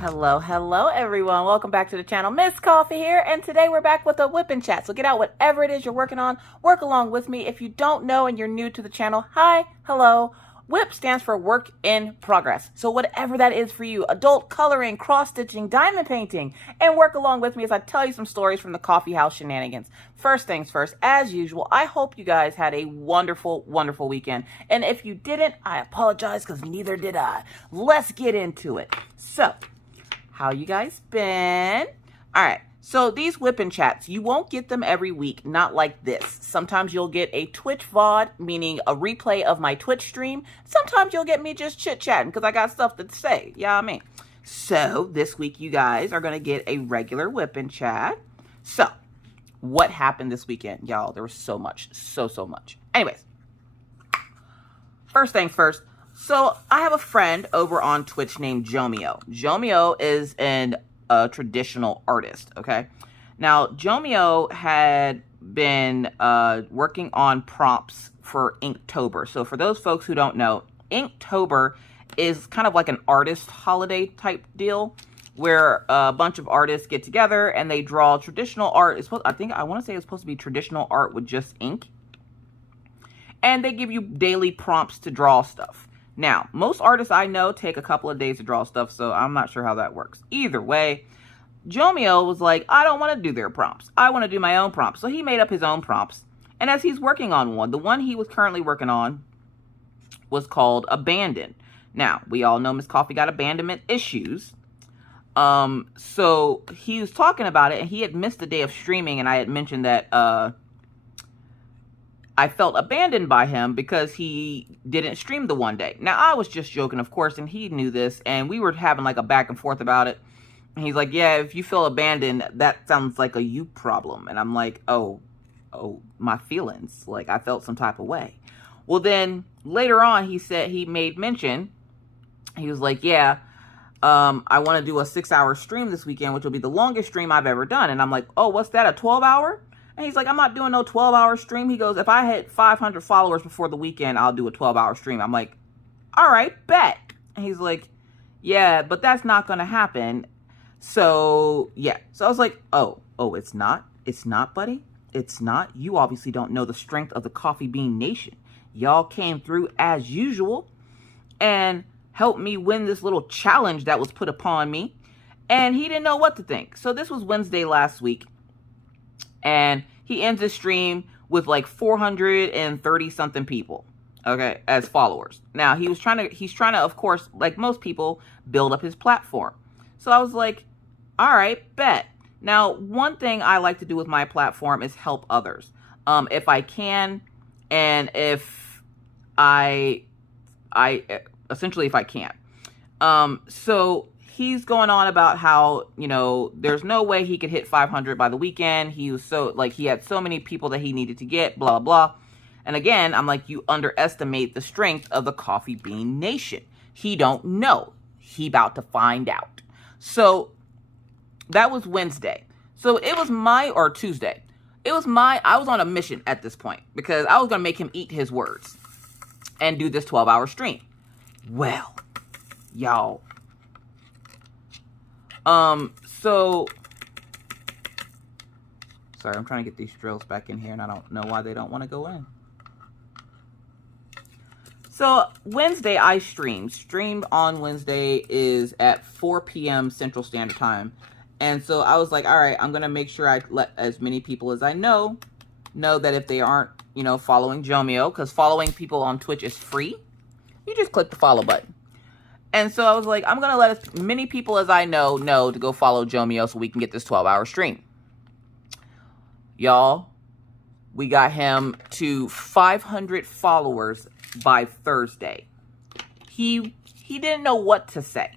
Hello everyone. Welcome back to the channel. Miss Coffee here, and today we're back with a whip and chat. So get out whatever it is you're working on, work along with me. If you don't know and you're new to the channel, hi, hello. WIP stands for work in progress. So whatever that is for you, adult coloring, cross stitching, diamond painting, and work along with me as I tell you some stories from the coffee house shenanigans. First things first, as usual, I hope you guys had a wonderful, wonderful weekend. And if you didn't, I apologize because neither did I. Let's get into it. So, how you guys been? All right. So these whip and chats, you won't get them every week, not like this. Sometimes you'll get a Twitch VOD, meaning a replay of my Twitch stream. Sometimes you'll get me just chit-chatting because I got stuff to say. Yeah, I mean. So this week you guys are going to get a regular whip and chat. So what happened this weekend? Y'all, there was so much. So much. Anyways, first things first. So I have a friend over on Twitch named Jomio. Jomio is a traditional artist, okay? Now, Jomio had been working on prompts for Inktober. So for those folks who don't know, Inktober is kind of like an artist holiday type deal where a bunch of artists get together and they draw traditional art. I want to say it's supposed to be traditional art with just ink. And they give you daily prompts to draw stuff. Now, most artists I know take a couple of days to draw stuff, so I'm not sure how that works. Either way, Jomio was like, I don't want to do their prompts. I want to do my own prompts. So he made up his own prompts. And as he's working on one, the one he was currently working on was called Abandon. Now, we all know Miss Coffee got abandonment issues. So he was talking about it, and he had missed the day of streaming, and I had mentioned that I felt abandoned by him because he didn't stream the one day. Now, I was just joking, of course, and he knew this, and we were having like a back and forth about it. And he's like, yeah, if you feel abandoned, that sounds like a you problem. And I'm like, oh, my feelings. Like, I felt some type of way. Well, then later on, he made mention. He was like, yeah, I want to do a 6-hour stream this weekend, which will be the longest stream I've ever done. And I'm like, oh, what's that, a 12-hour? And he's like, I'm not doing no 12-hour stream. He goes, if I hit 500 followers before the weekend, I'll do a 12-hour stream. I'm like, all right, bet. And he's like, yeah, but that's not going to happen. So, yeah. So I was like, oh, it's not? It's not, buddy? It's not? You obviously don't know the strength of the Coffee Bean Nation. Y'all came through as usual and helped me win this little challenge that was put upon me. And he didn't know what to think. So this was Wednesday last week. And he ends his stream with like 430 something people, okay, as followers. Now he's trying to, of course, like most people, build up his platform. So I was like, all right, bet. Now, one thing I like to do with my platform is help others. If I can, and if I essentially, if I can. So he's going on about how, there's no way he could hit 500 by the weekend. He was he had so many people that he needed to get, blah, blah. And again, I'm like, you underestimate the strength of the Coffee Bean Nation. He don't know. He about to find out. So that was Wednesday. So it was Tuesday. I was on a mission at this point because I was going to make him eat his words and do this 12-hour stream. Well, y'all. Sorry, I'm trying to get these drills back in here and I don't know why they don't want to go in. So Wednesday I streamed on Wednesday is at 4 p.m. Central Standard Time. And so I was like, all right, I'm going to make sure I let as many people as I know that if they aren't, following Jomio, because following people on Twitch is free. You just click the follow button. And so I was like, I'm going to let as many people as I know to go follow Jomio so we can get this 12-hour stream. Y'all, we got him to 500 followers by Thursday. He didn't know what to say.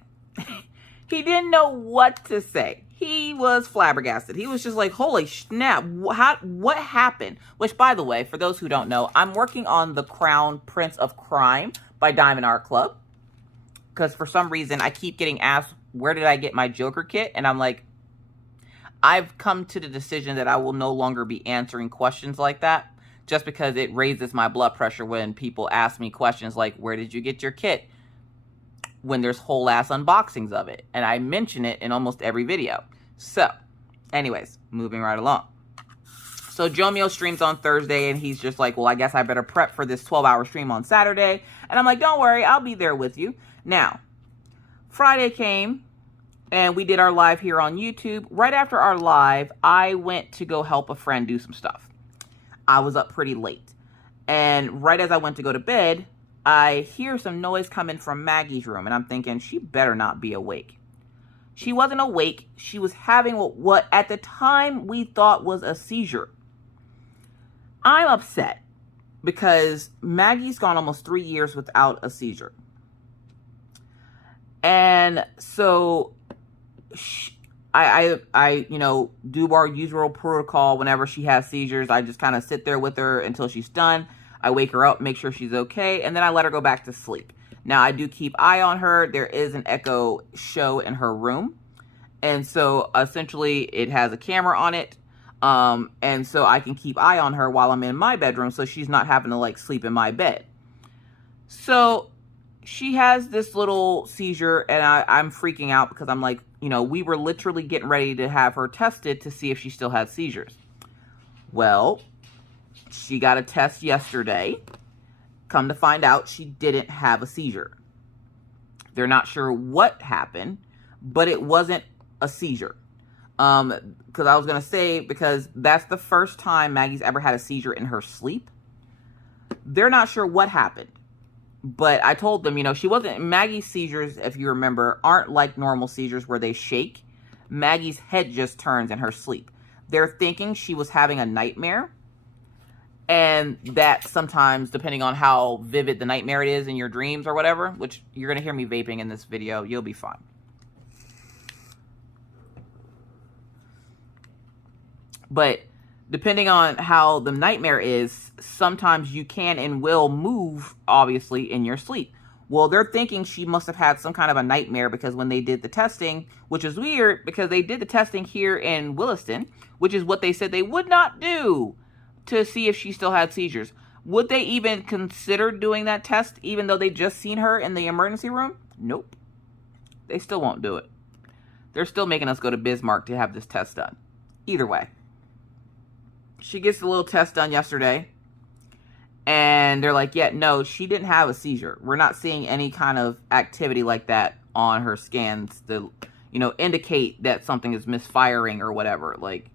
He didn't know what to say. He was flabbergasted. He was just like, holy snap, what happened? Which, by the way, for those who don't know, I'm working on The Crown Prince of Crime by Diamond Art Club. Because for some reason, I keep getting asked, where did I get my Joker kit? And I'm like, I've come to the decision that I will no longer be answering questions like that. Just because it raises my blood pressure when people ask me questions like, where did you get your kit? when there's whole ass unboxings of it. And I mention it in almost every video. So, anyways, moving right along. So Jomeo streams on Thursday, and he's just like, well, I guess I better prep for this 12-hour stream on Saturday. And I'm like, don't worry, I'll be there with you. Now, Friday came, and we did our live here on YouTube. Right after our live, I went to go help a friend do some stuff. I was up pretty late. And right as I went to go to bed, I hear some noise coming from Maggie's room. And I'm thinking, she better not be awake. She wasn't awake. She was having what at the time we thought was a seizure. I'm upset because Maggie's gone almost 3 years without a seizure. And so I you know, do our usual protocol whenever she has seizures. I just kind of sit there with her until she's done. I wake her up, make sure she's okay, and then I let her go back to sleep. Now, I do keep eye on her. There is an echo show in her room. And so, essentially, it has a camera on it. And so I can keep eye on her while I'm in my bedroom so she's not having to, like, sleep in my bed. So, she has this little seizure, and I'm freaking out because I'm like, you know, we were literally getting ready to have her tested to see if she still has seizures. Well, she got a test yesterday. Come to find out, she didn't have a seizure. They're not sure what happened, but it wasn't a seizure. Because I was going to say, because that's the first time Maggie's ever had a seizure in her sleep. They're not sure what happened. But I told them, you know, Maggie's seizures, if you remember, aren't like normal seizures where they shake. Maggie's head just turns in her sleep. They're thinking she was having a nightmare. And that sometimes, depending on how vivid the nightmare it is in your dreams or whatever, which you're going to hear me vaping in this video, you'll be fine. But depending on how the nightmare is, sometimes you can and will move, obviously, in your sleep. Well, they're thinking she must have had some kind of a nightmare because when they did the testing, which is weird because they did the testing here in Williston, which is what they said they would not do to see if she still had seizures. Would they even consider doing that test even though they just seen her in the emergency room? Nope. They still won't do it. They're still making us go to Bismarck to have this test done. Either way. She gets the little test done yesterday. And they're like, yeah, no, she didn't have a seizure. We're not seeing any kind of activity like that on her scans to, you know, indicate that something is misfiring or whatever. Like,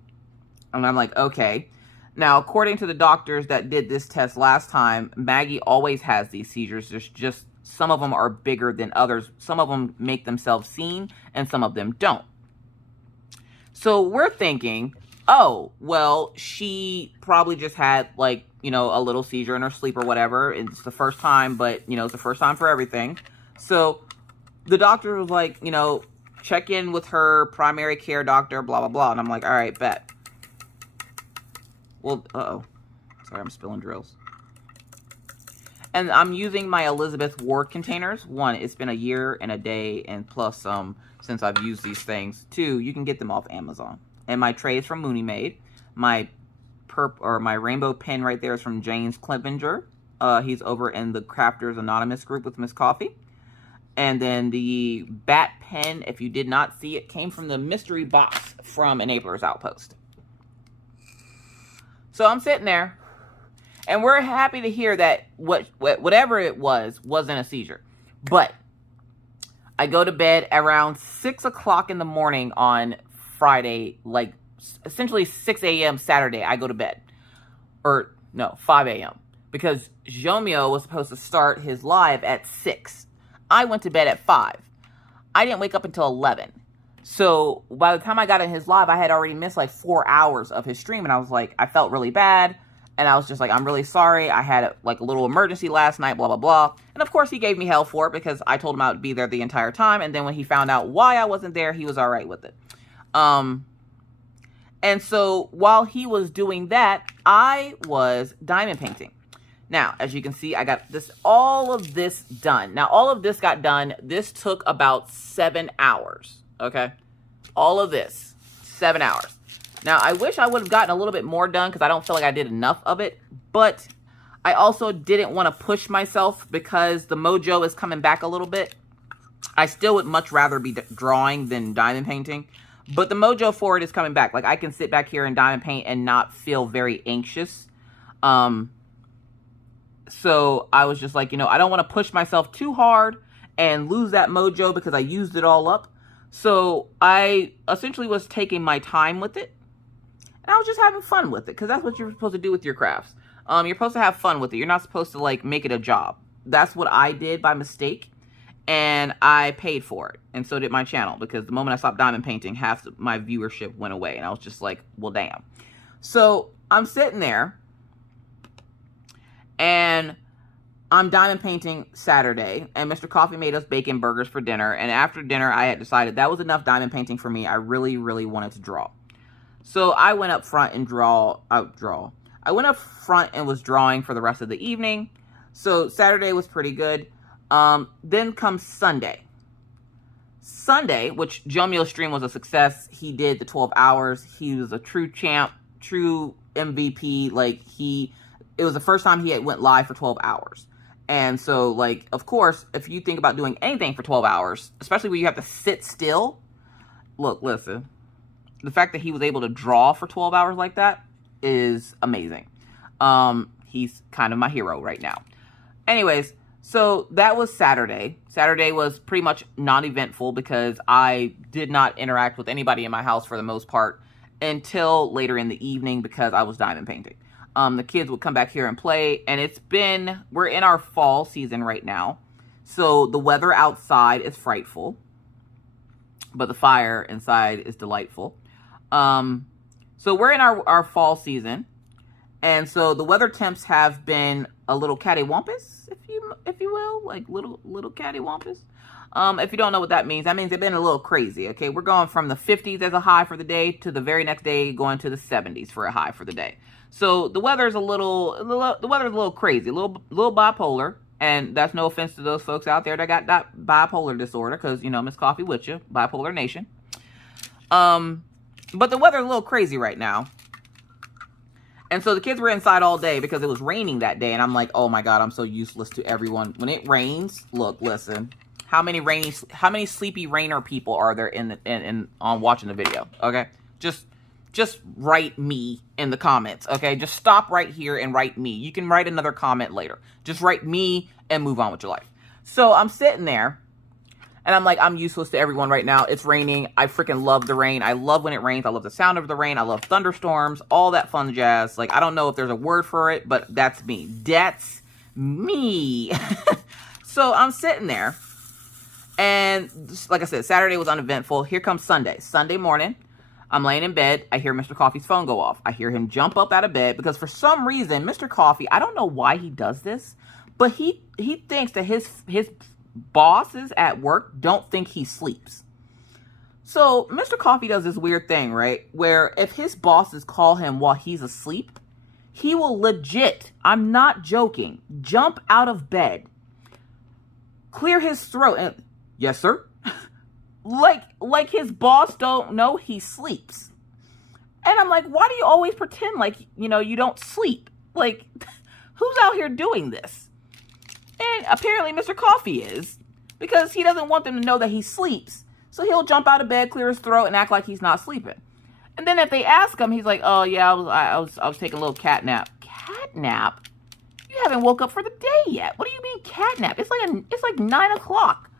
and I'm like, okay. Now, according to the doctors that did this test last time, Maggie always has these seizures. There's just some of them are bigger than others. Some of them make themselves seen and some of them don't. So we're thinking, oh, well, she probably just had, like, you know, a little seizure in her sleep or whatever. It's the first time, but, you know, it's the first time for everything. So the doctor was like, you know, check in with her primary care doctor, blah, blah, blah. And I'm like, all right, bet. Well, uh-oh. Sorry, I'm spilling drills. And I'm using my Elizabeth Ward containers. One, it's been a year and a day and plus since I've used these things. Two, you can get them off Amazon. And my tray is from Mooney Made. My rainbow pen right there is from James Clevenger. He's over in the Crafters Anonymous group with Miss Coffee. And then the bat pen, if you did not see it, came from the mystery box from Enabler's Outpost. So I'm sitting there, and we're happy to hear that whatever it was wasn't a seizure. But I go to bed around 6 o'clock in the morning on Friday, like essentially 6 a.m. Saturday, I go to bed. Or, no, 5 a.m. Because Jomeo was supposed to start his live at 6. I went to bed at 5. I didn't wake up until 11. So by the time I got in his live, I had already missed like 4 hours of his stream. And I was like, I felt really bad. And I was just like, I'm really sorry. I had like a little emergency last night, blah, blah, blah. And of course he gave me hell for it because I told him I would be there the entire time. And then when he found out why I wasn't there, he was all right with it. And so while he was doing that, I was diamond painting. Now, as you can see, I got all of this done. Now, all of this got done. This took about 7 hours. Okay. All of this, 7 hours. Now, I wish I would have gotten a little bit more done because I don't feel like I did enough of it. But I also didn't want to push myself because the mojo is coming back a little bit. I still would much rather be drawing than diamond painting. But the mojo for it is coming back. Like, I can sit back here and diamond paint and not feel very anxious. So I was just like, you know, I don't want to push myself too hard and lose that mojo because I used it all up. So I essentially was taking my time with it. And I was just having fun with it, because that's what you're supposed to do with your crafts. You're supposed to have fun with it. You're not supposed to, like, make it a job. That's what I did by mistake. And I paid for it. And so did my channel, because the moment I stopped diamond painting, half my viewership went away. And I was just like, well, damn. So I'm sitting there, and I'm diamond painting Saturday, and Mr. Coffee made us bacon burgers for dinner. And after dinner, I had decided that was enough diamond painting for me. I really, really wanted to draw. So I went up front and I went up front and was drawing for the rest of the evening. So Saturday was pretty good. Then comes Sunday. Sunday, which Jomio's stream was a success. He did the 12 hours. He was a true champ, true MVP. Like, it was the first time he had went live for 12 hours. And so, like, of course, if you think about doing anything for 12 hours, especially when you have to sit still, look, listen, the fact that he was able to draw for 12 hours like that is amazing. He's kind of my hero right now. Anyways, so that was Saturday. Saturday was pretty much non-eventful because I did not interact with anybody in my house for the most part until later in the evening because I was diamond painting. The kids would come back here and play, and we're in our fall season right now. So the weather outside is frightful, but the fire inside is delightful. So we're in our fall season, and so the weather temps have been a little cattywampus, if you will, like little cattywampus. If you don't know what that means they've been a little crazy. Okay, we're going from the 50s as a high for the day to the very next day going to the 70s for a high for the day. So the weather's a little crazy, a little bipolar, and that's no offense to those folks out there that got that bipolar disorder, because you know Miss Coffee with you, bipolar nation. But the weather's a little crazy right now. And so the kids were inside all day because it was raining that day. And I'm like, oh my God, I'm so useless to everyone. When it rains, look, listen, how many sleepy rainer people are there on watching the video? Okay. Just write me in the comments. Okay. Just stop right here and write me. You can write another comment later. Just write me and move on with your life. So I'm sitting there. And I'm like, I'm useless to everyone right now. It's raining. I freaking love the rain. I love when it rains. I love the sound of the rain. I love thunderstorms, all that fun jazz. Like, I don't know if there's a word for it, but that's me. That's me. So I'm sitting there. And like I said, Saturday was uneventful. Here comes Sunday. Sunday morning, I'm laying in bed. I hear Mr. Coffee's phone go off. I hear him jump up out of bed because for some reason, Mr. Coffee, I don't know why he does this, but he thinks that his bosses at work don't think he sleeps. So Mr. Coffee does this weird thing, right? Where if his bosses call him while he's asleep, he will legit, I'm not joking, jump out of bed, clear his throat, and yes, sir. like his boss don't know he sleeps. And I'm like, why do you always pretend like, you know, you don't sleep? Like, who's out here doing this? And apparently Mr. Coffee is, because he doesn't want them to know that he sleeps. So he'll jump out of bed, clear his throat, and act like he's not sleeping. And then if they ask him, he's like, "Oh yeah, I was taking a little cat nap." Cat nap? You haven't woke up for the day yet. What do you mean cat nap? It's like 9 o'clock.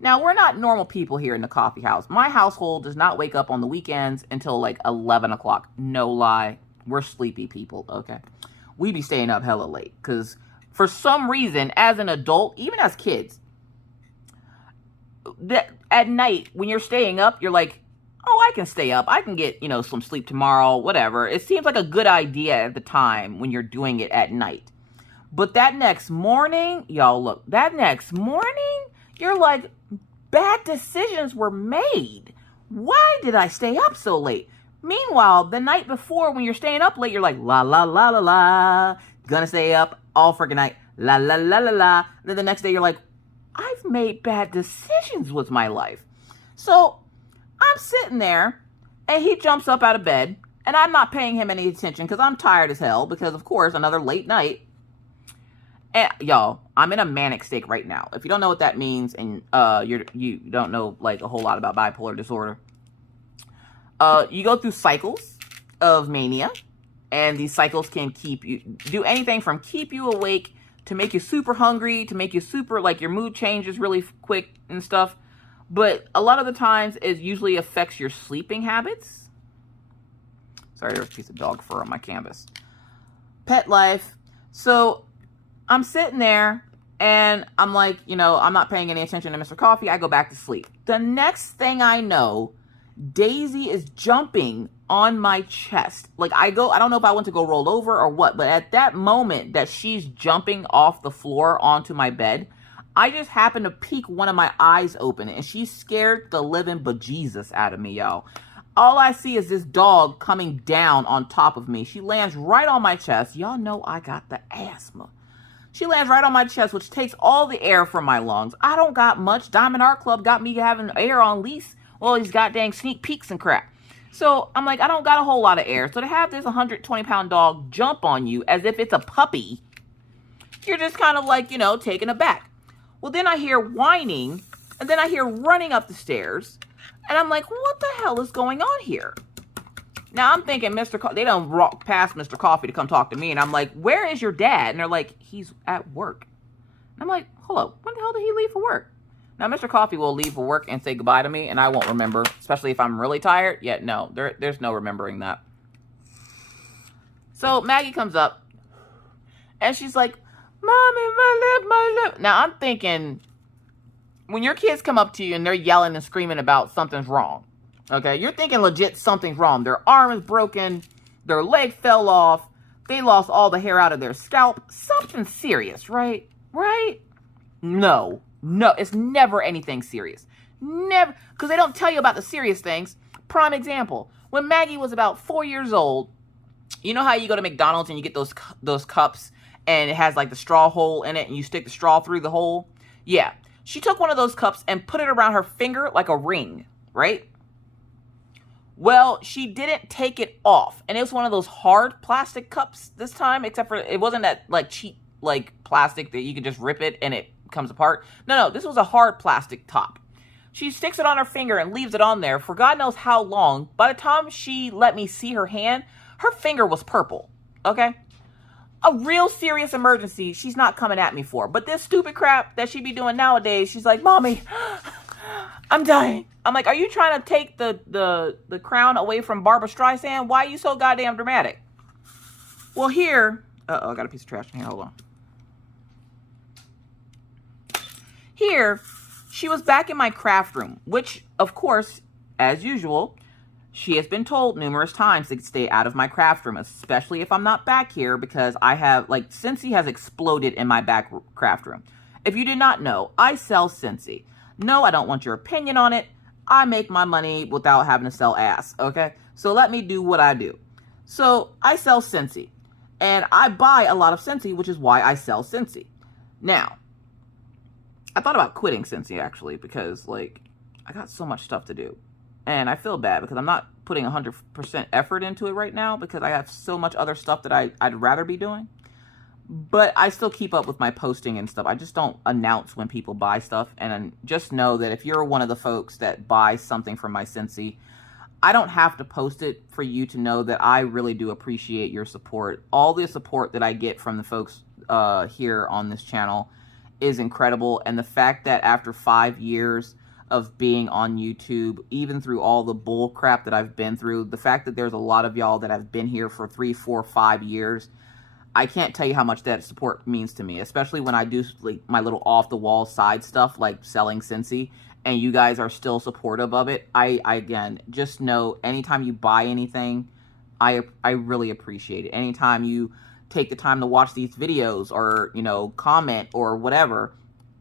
Now we're not normal people here in the coffee house. My household does not wake up on the weekends until like 11 o'clock. No lie, we're sleepy people. Okay, we be staying up hella late because, for some reason, as an adult, even as kids, that at night when you're staying up, you're like, oh, I can stay up. I can get, some sleep tomorrow, whatever. It seems like a good idea at the time when you're doing it at night. But that next morning, y'all, look, you're like, bad decisions were made. Why did I stay up so late? Meanwhile, the night before, when you're staying up late, you're like, la, la, la, la, la, gonna stay up all freaking night, la, la, la, la, la. Then the next day, you're like, I've made bad decisions with my life. So I'm sitting there, and he jumps up out of bed, and I'm not paying him any attention because I'm tired as hell because, of course, another late night. And y'all, I'm in a manic state right now. If you don't know what that means, and you don't know like a whole lot about bipolar disorder, you go through cycles of mania, and these cycles can do anything from keep you awake to make you super hungry, to make you super, like, your mood changes really quick and stuff. But a lot of the times it usually affects your sleeping habits. Sorry, there's a piece of dog fur on my canvas. Pet life. So I'm sitting there and I'm like, you know, I'm not paying any attention to Mr. Coffee. I go back to sleep. The next thing I know, Daisy is jumping on my chest. Like, I don't know if I want to go roll over or what, but at that moment that she's jumping off the floor onto my bed, I just happened to peek one of my eyes open, and she scared the living bejesus out of me, y'all. All I see is this dog coming down on top of me. She lands right on my chest. Y'all know I got the asthma. She lands right on my chest, which takes all the air from my lungs. I don't got much. Diamond Art Club got me having air on lease. Well, these goddamn sneak peeks and crap. So I'm like, I don't got a whole lot of air. So to have this 120-pound dog jump on you as if it's a puppy, you're just kind of like, you know, taken aback. Well, then I hear whining, and then I hear running up the stairs, and I'm like, what the hell is going on here? Now I'm thinking they don't walk past Mr. Coffee to come talk to me, and I'm like, where is your dad? And they're like, he's at work. And I'm like, hello, when the hell did he leave for work? Now, Mr. Coffee will leave for work and say goodbye to me, and I won't remember, especially if I'm really tired. Yeah, no, there's no remembering that. So Maggie comes up, and she's like, Mommy, my lip. Now, I'm thinking, when your kids come up to you and they're yelling and screaming about something's wrong, okay, you're thinking legit something's wrong. Their arm is broken, their leg fell off, they lost all the hair out of their scalp. Something serious, right? Right? No, it's never anything serious. Never, because they don't tell you about the serious things. Prime example, when Maggie was about 4 years old, you know how you go to McDonald's and you get those cups and it has like the straw hole in it and you stick the straw through the hole? Yeah. She took one of those cups and put it around her finger like a ring, right? Well, she didn't take it off. And it was one of those hard plastic cups this time, except for it wasn't that like cheap like plastic that you could just rip it and it comes apart. No, this was a hard plastic top. She sticks it on her finger and leaves it on there for God knows how long. By the time she let me see her hand, her finger was purple, okay? A real serious emergency she's not coming at me for. But this stupid crap that she be doing nowadays, she's like, Mommy, I'm dying. I'm like, are you trying to take the crown away from Barbara Streisand? Why are you so goddamn dramatic? Well, here, uh-oh, I got a piece of trash in here, hold on. Here, she was back in my craft room, which, of course, as usual, she has been told numerous times to stay out of my craft room, especially if I'm not back here, because I have, like, Scentsy has exploded in my back craft room. If you did not know, I sell Scentsy. No, I don't want your opinion on it. I make my money without having to sell ass, okay? So let me do what I do. So I sell Scentsy, and I buy a lot of Scentsy, which is why I sell Scentsy. Now, I thought about quitting Scentsy, actually, because, like, I got so much stuff to do. And I feel bad because I'm not putting 100% effort into it right now because I have so much other stuff that I'd rather be doing. But I still keep up with my posting and stuff. I just don't announce when people buy stuff. And just know that if you're one of the folks that buys something from my Scentsy, I don't have to post it for you to know that I really do appreciate your support. All the support that I get from the folks here on this channel is incredible. And the fact that after 5 years of being on YouTube, even through all the bull crap that I've been through, the fact that there's a lot of y'all that have been here for 3, 4, 5 years, I can't tell you how much that support means to me, especially when I do like my little off-the-wall side stuff like selling Scentsy, and you guys are still supportive of it. I again, just know anytime you buy anything, I really appreciate it. Anytime you take the time to watch these videos or, you know, comment or whatever,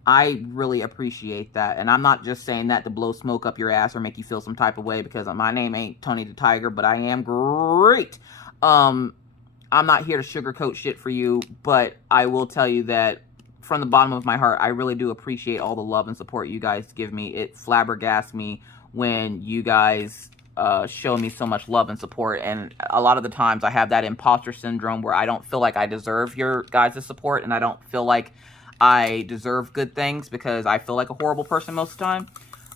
I really appreciate that. And I'm not just saying that to blow smoke up your ass or make you feel some type of way, because my name ain't Tony the Tiger, but I am great. I'm not here to sugarcoat shit for you, but I will tell you that from the bottom of my heart, I really do appreciate all the love and support you guys give me. It flabbergasts me when you guys show me so much love and support. And a lot of the times I have that imposter syndrome where I don't feel like I deserve your guys' support, and I don't feel like I deserve good things because I feel like a horrible person most of the time.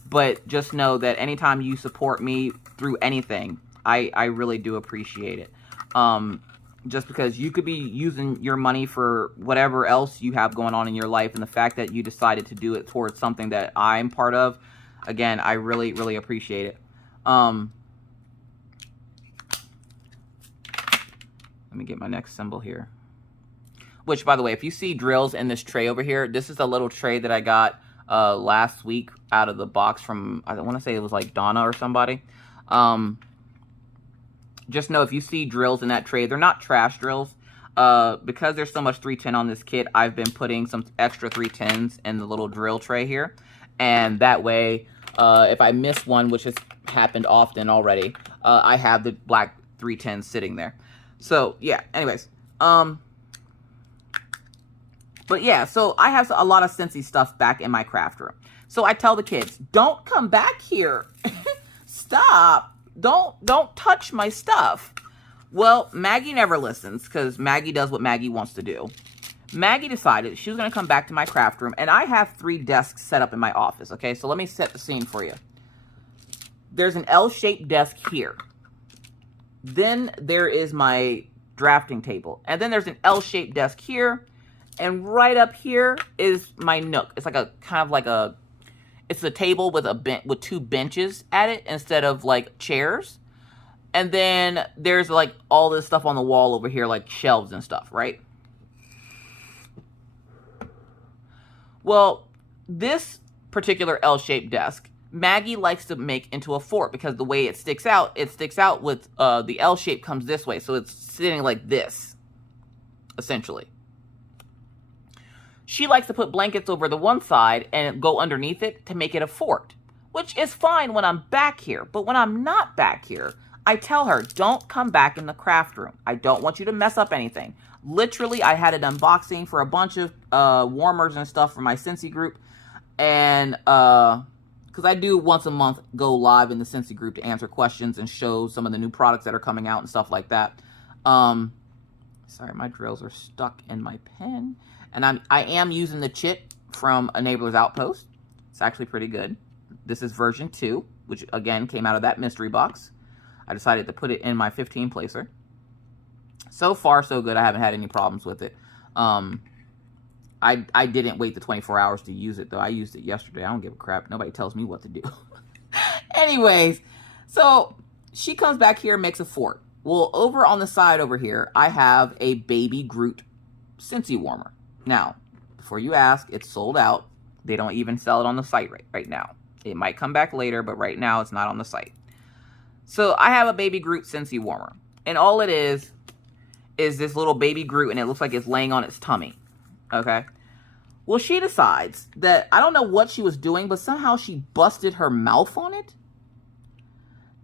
But just know that anytime you support me through anything, I really do appreciate it. Just because you could be using your money for whatever else you have going on in your life, and the fact that you decided to do it towards something that I'm part of, again, I really, really appreciate it. Let me get my next symbol here. Which, by the way, if you see drills in this tray over here, this is a little tray that I got last week out of the box from, I want to say it was like Donna or somebody. Just know if you see drills in that tray, they're not trash drills. Because there's so much 310 on this kit, I've been putting some extra 310s in the little drill tray here. And that way, if I miss one, which has happened often already, I have the black 310s sitting there. So, yeah, anyways. But yeah, so I have a lot of Scentsy stuff back in my craft room. So I tell the kids, don't come back here. Stop. Don't touch my stuff. Well, Maggie never listens because Maggie does what Maggie wants to do. Maggie decided she was going to come back to my craft room, and I have 3 desks set up in my office, okay? So let me set the scene for you. There's an L-shaped desk here. Then there is my drafting table. And then there's an L-shaped desk here. And right up here is my nook. It's like a kind of like a, it's a table with with 2 benches at it instead of like chairs. And then there's like all this stuff on the wall over here, like shelves and stuff, right? Well, this particular L-shaped desk, Maggie likes to make into a fort because the way it sticks out with the L shape comes this way. So it's sitting like this, essentially. She likes to put blankets over the one side and go underneath it to make it a fort, which is fine when I'm back here. But when I'm not back here, I tell her, don't come back in the craft room. I don't want you to mess up anything. Literally, I had an unboxing for a bunch of warmers and stuff for my Scentsy group. And because I do once a month go live in the Scentsy group to answer questions and show some of the new products that are coming out and stuff like that. Sorry, my drills are stuck in my pen. And I am using the chit from Enabler's Outpost. It's actually pretty good. This is version 2, which again came out of that mystery box. I decided to put it in my 15 placer. So far, so good. I haven't had any problems with it. I didn't wait the 24 hours to use it, though. I used it yesterday. I don't give a crap. Nobody tells me what to do. Anyways, so she comes back here and makes a fort. Well, over on the side over here, I have a baby Groot Scentsy warmer. Now, before you ask, it's sold out. They don't even sell it on the site right now. It might come back later, but right now it's not on the site. So I have a baby Groot Scentsy warmer. And all it is this little baby Groot, and it looks like it's laying on its tummy. Okay? Well, she decides that, I don't know what she was doing, but somehow she busted her mouth on it.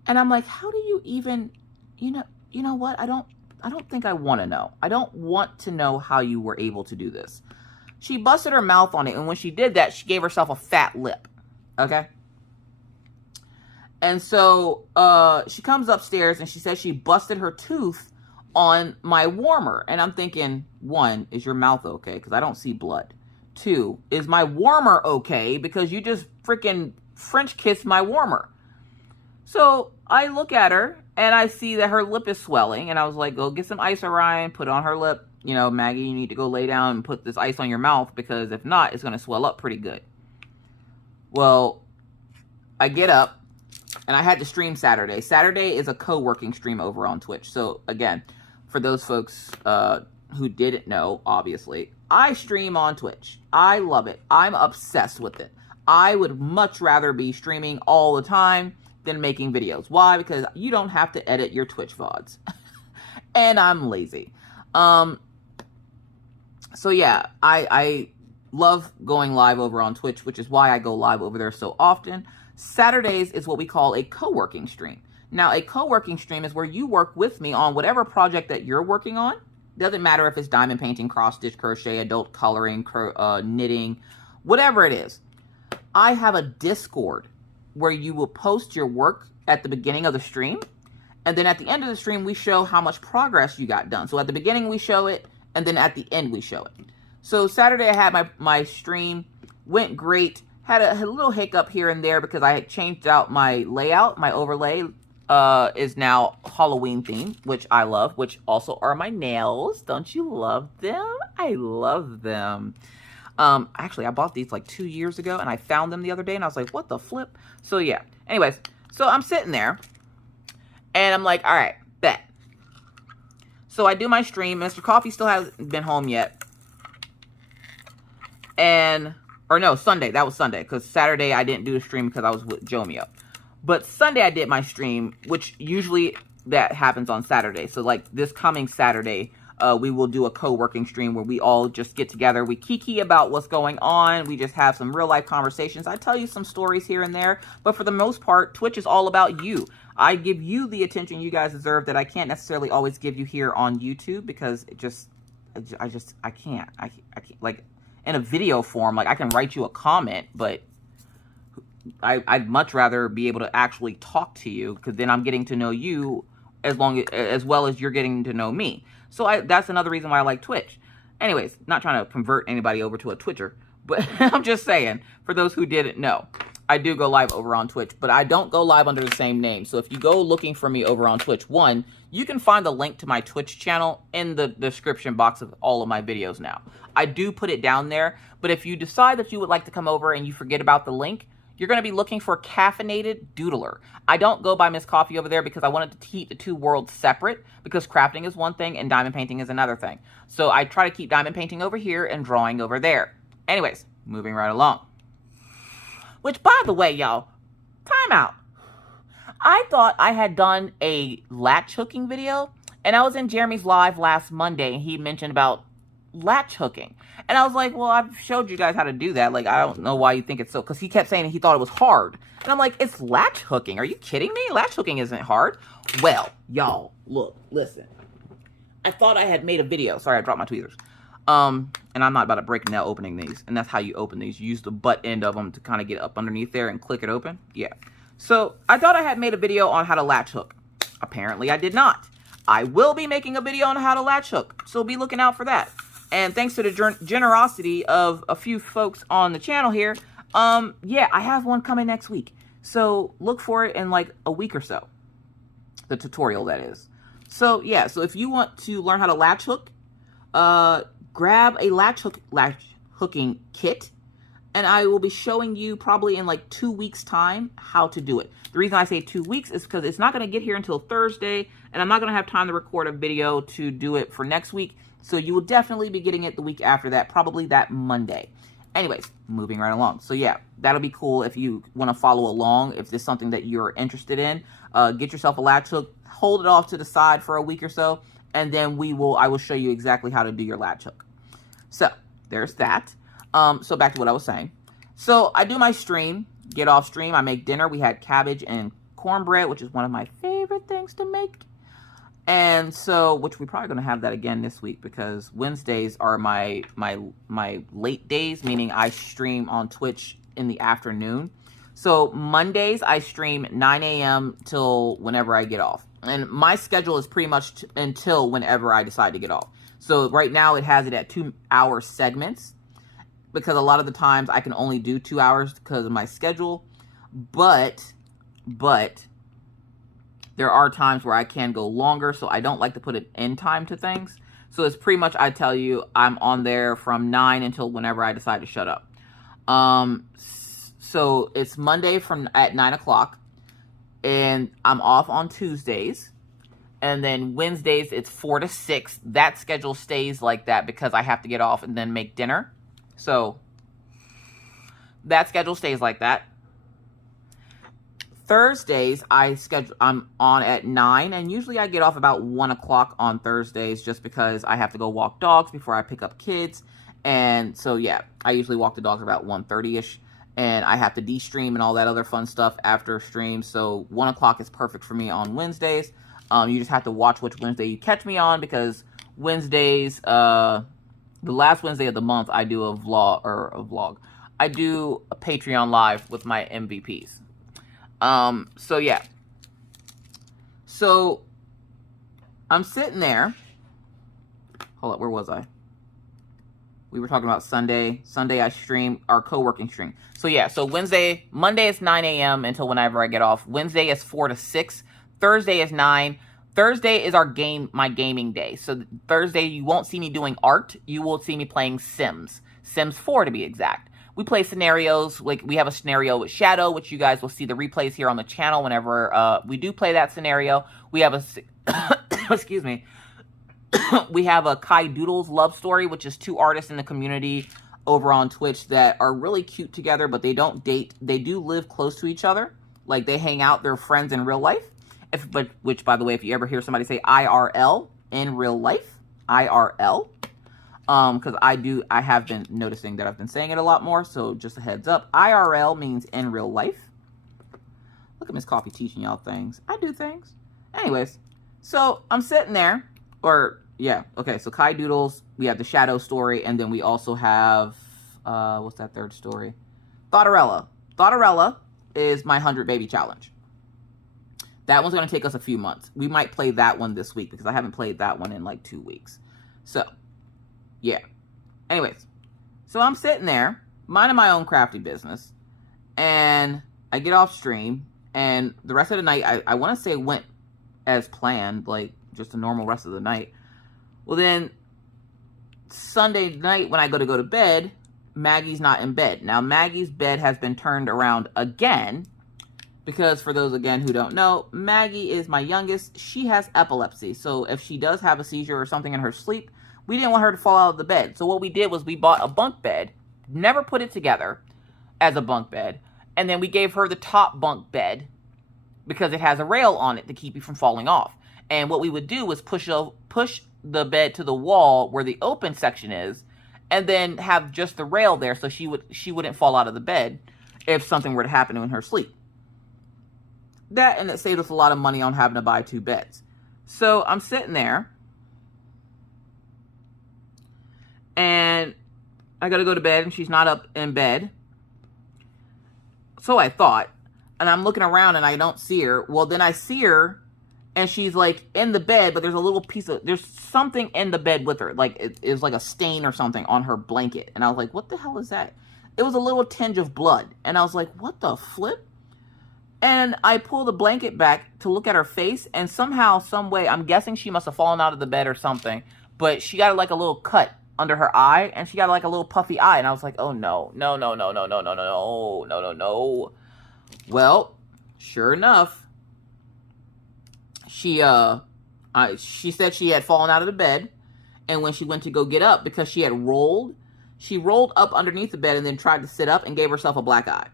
And I'm like, how do you even, you know what? I don't think I want to know. I don't want to know how you were able to do this. She busted her mouth on it, and when she did that, she gave herself a fat lip. Okay? And so she comes upstairs, and she says she busted her tooth on my warmer. And I'm thinking, 1, is your mouth okay? Because I don't see blood. 2, is my warmer okay? Because you just freaking French kissed my warmer. So I look at her, and I see that her lip is swelling. And I was like, go get some ice, Orion, put it on her lip. You know, Maggie, you need to go lay down and put this ice on your mouth, because if not, it's going to swell up pretty good. Well, I get up, and I had to stream Saturday. Saturday is a co-working stream over on Twitch. So, again, for those folks who didn't know, obviously, I stream on Twitch. I love it. I'm obsessed with it. I would much rather be streaming all the time than making videos. Why? Because you don't have to edit your Twitch VODs. And I'm lazy. So yeah, I love going live over on Twitch, which is why I go live over there so often. Saturdays is what we call a co-working stream. Now, a co-working stream is where you work with me on whatever project that you're working on. Doesn't matter if it's diamond painting, cross-stitch, crochet, adult coloring, knitting, whatever it is. I have a Discord where you will post your work at the beginning of the stream. And then at the end of the stream, we show how much progress you got done. So at the beginning, we show it. And then at the end, we show it. So Saturday, I had my stream. Went great. Had a little hiccup here and there because I had changed out my layout. My overlay is now Halloween themed, which I love, which also are my nails. Don't you love them? I love them. Actually, I bought these like 2 years ago, and I found them the other day, and I was like, what the flip? So, yeah. Anyways, so I'm sitting there, and I'm like, all right, bet. So I do my stream. Mr. Coffee still hasn't been home yet. Or no, Sunday. That was Sunday, because Saturday I didn't do a stream because I was with Jomio. But Sunday I did my stream, which usually that happens on Saturday. So, like, this coming Saturday, we will do a co-working stream where we all just get together. We kiki about what's going on. We just have some real-life conversations. I tell you some stories here and there. But for the most part, Twitch is all about you. I give you the attention you guys deserve that I can't necessarily always give you here on YouTube because it just, I can't. I can't. Like, in a video form, like, I can write you a comment, but I'd much rather be able to actually talk to you because then I'm getting to know you as well as you're getting to know me. So that's another reason why I like Twitch. Anyways, not trying to convert anybody over to a Twitcher, but I'm just saying, for those who didn't know, I do go live over on Twitch, but I don't go live under the same name. So if you go looking for me over on Twitch, one, you can find the link to my Twitch channel in the description box of all of my videos now. I do put it down there, but if you decide that you would like to come over and you forget about the link, you're going to be looking for Caffeinated Doodler. I don't go by Miss Coffee over there because I wanted to keep the two worlds separate because crafting is one thing and diamond painting is another thing. So I try to keep diamond painting over here and drawing over there. Anyways, moving right along. Which, by the way, y'all, time out. I thought I had done a latch hooking video, and I was in Jeremy's live last Monday, and he mentioned about latch hooking. And I was like, well, I've showed you guys how to do that. Like, I don't know why you think it's so, because he kept saying he thought it was hard. And I'm like, it's latch hooking. Are you kidding me? Latch hooking isn't hard. Well, y'all, look, listen. I thought I had made a video. Sorry, I dropped my tweezers. And I'm not about to break nail opening these. And that's how you open these. You use the butt end of them to kind of get up underneath there and click it open. Yeah. So I thought I had made a video on how to latch hook. Apparently I did not. I will be making a video on how to latch hook. So be looking out for that. And thanks to the generosity of a few folks on the channel here, yeah, I have one coming next week. So look for it in like a week or so. The tutorial, that is. So yeah, so if you want to learn how to latch hook, grab a latch hooking kit, and I will be showing you probably in like 2 weeks time how to do it. The reason I say 2 weeks is because it's not going to get here until Thursday, and I'm not going to have time to record a video to do it for next week. So you will definitely be getting it the week after that, probably that Monday. Anyways, moving right along. So yeah, that'll be cool if you want to follow along. If there's something that you're interested in, get yourself a latch hook, hold it off to the side for a week or so, and then I will show you exactly how to do your latch hook. So there's that. So back to what I was saying. So I do my stream, get off stream, I make dinner. We had cabbage and cornbread, which is one of my favorite things to make. And so, which we're probably going to have that again this week because Wednesdays are my late days, meaning I stream on Twitch in the afternoon. So Mondays I stream 9 a.m. till whenever I get off. And my schedule is pretty much until whenever I decide to get off. So right now it has it at 2-hour segments because a lot of the times I can only do 2 hours because of my schedule. But there are times where I can go longer, so I don't like to put an end time to things. So it's pretty much, I tell you, I'm on there from 9 until whenever I decide to shut up. So it's Monday at 9 o'clock, and I'm off on Tuesdays. And then Wednesdays, it's 4 to 6. That schedule stays like that because I have to get off and then make dinner. So that schedule stays like that. Thursdays, I'm on at 9, and usually I get off about 1 o'clock on Thursdays just because I have to go walk dogs before I pick up kids. And so, yeah, I usually walk the dogs about 1:30-ish, and I have to de-stream and all that other fun stuff after stream. So 1 o'clock is perfect for me on Wednesdays. You just have to watch which Wednesday you catch me on because Wednesdays, the last Wednesday of the month, I do a vlog. I do a Patreon live with my MVPs. So yeah, So I'm sitting there. Hold up, where was I? We were talking about Sunday. Sunday I stream our co-working stream. So yeah, so Monday is 9 a.m. until whenever I get off. Wednesday is 4 to 6. Thursday is 9. Thursday is my gaming day. So Thursday you won't see me doing art. You will see me playing Sims. Sims 4 to be exact. We play scenarios. Like we have a scenario with Shadow, which you guys will see the replays here on the channel whenever we do play that scenario. We have a excuse me. We have a Kai Doodles love story, which is 2 artists in the community over on Twitch that are really cute together, but they don't date. They do live close to each other. Like they hang out, they're friends in real life. Which, by the way, if you ever hear somebody say IRL in real life, IRL, because I have been noticing that I've been saying it a lot more, so just a heads up. IRL means in real life. Look at Miss Coffee teaching y'all things. I do things. Anyways, so I'm sitting there, so Kai Doodles, we have the Shadow story, and then we also have, what's that third story? Thoughtarella. Thoughtarella is my 100 baby challenge. That one's going to take us a few months. We might play that one this week because I haven't played that one in like 2 weeks. So, yeah. Anyways, so I'm sitting there, minding my own crafty business, and I get off stream, and the rest of the night, I want to say went as planned, like just a normal rest of the night. Well, then Sunday night when I go to bed, Maggie's not in bed. Now, Maggie's bed has been turned around again. Because for those, again, who don't know, Maggie is my youngest. She has epilepsy. So if she does have a seizure or something in her sleep, we didn't want her to fall out of the bed. So what we did was we bought a bunk bed, never put it together as a bunk bed, and then we gave her the top bunk bed because it has a rail on it to keep you from falling off. And what we would do was push the bed to the wall where the open section is, and then have just the rail there so she wouldn't fall out of the bed if something were to happen in her sleep. That, and it saved us a lot of money on having to buy 2 beds. So I'm sitting there, and I gotta go to bed, and she's not up in bed. So I thought, and I'm looking around, and I don't see her. Well, then I see her, and she's like in the bed, but there's something in the bed with her. Like it was like a stain or something on her blanket. And I was like, what the hell is that? It was a little tinge of blood. And I was like, what the flip? And I pull the blanket back to look at her face, and somehow, some way, I'm guessing she must have fallen out of the bed or something, but she got like a little cut under her eye, and she got like a little puffy eye, and I was like, oh no, no, no, no, no, no, no, no, no, no, no, no. Well, sure enough, she said she had fallen out of the bed, and when she went to go get up, because she rolled up underneath the bed and then tried to sit up and gave herself a black eye.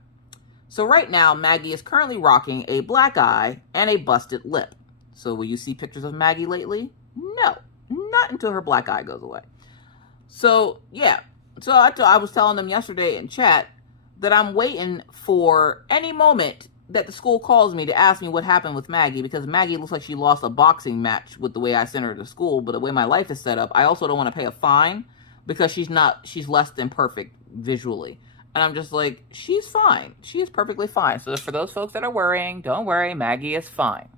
So right now, Maggie is currently rocking a black eye and a busted lip. So will you see pictures of Maggie lately? No, not until her black eye goes away. So yeah, so I was telling them yesterday in chat that I'm waiting for any moment that the school calls me to ask me what happened with Maggie, because Maggie looks like she lost a boxing match with the way I sent her to school, but the way my life is set up, I also don't want to pay a fine because she's less than perfect visually. And I'm just like, she's fine. She is perfectly fine. So for those folks that are worrying, don't worry, Maggie is fine.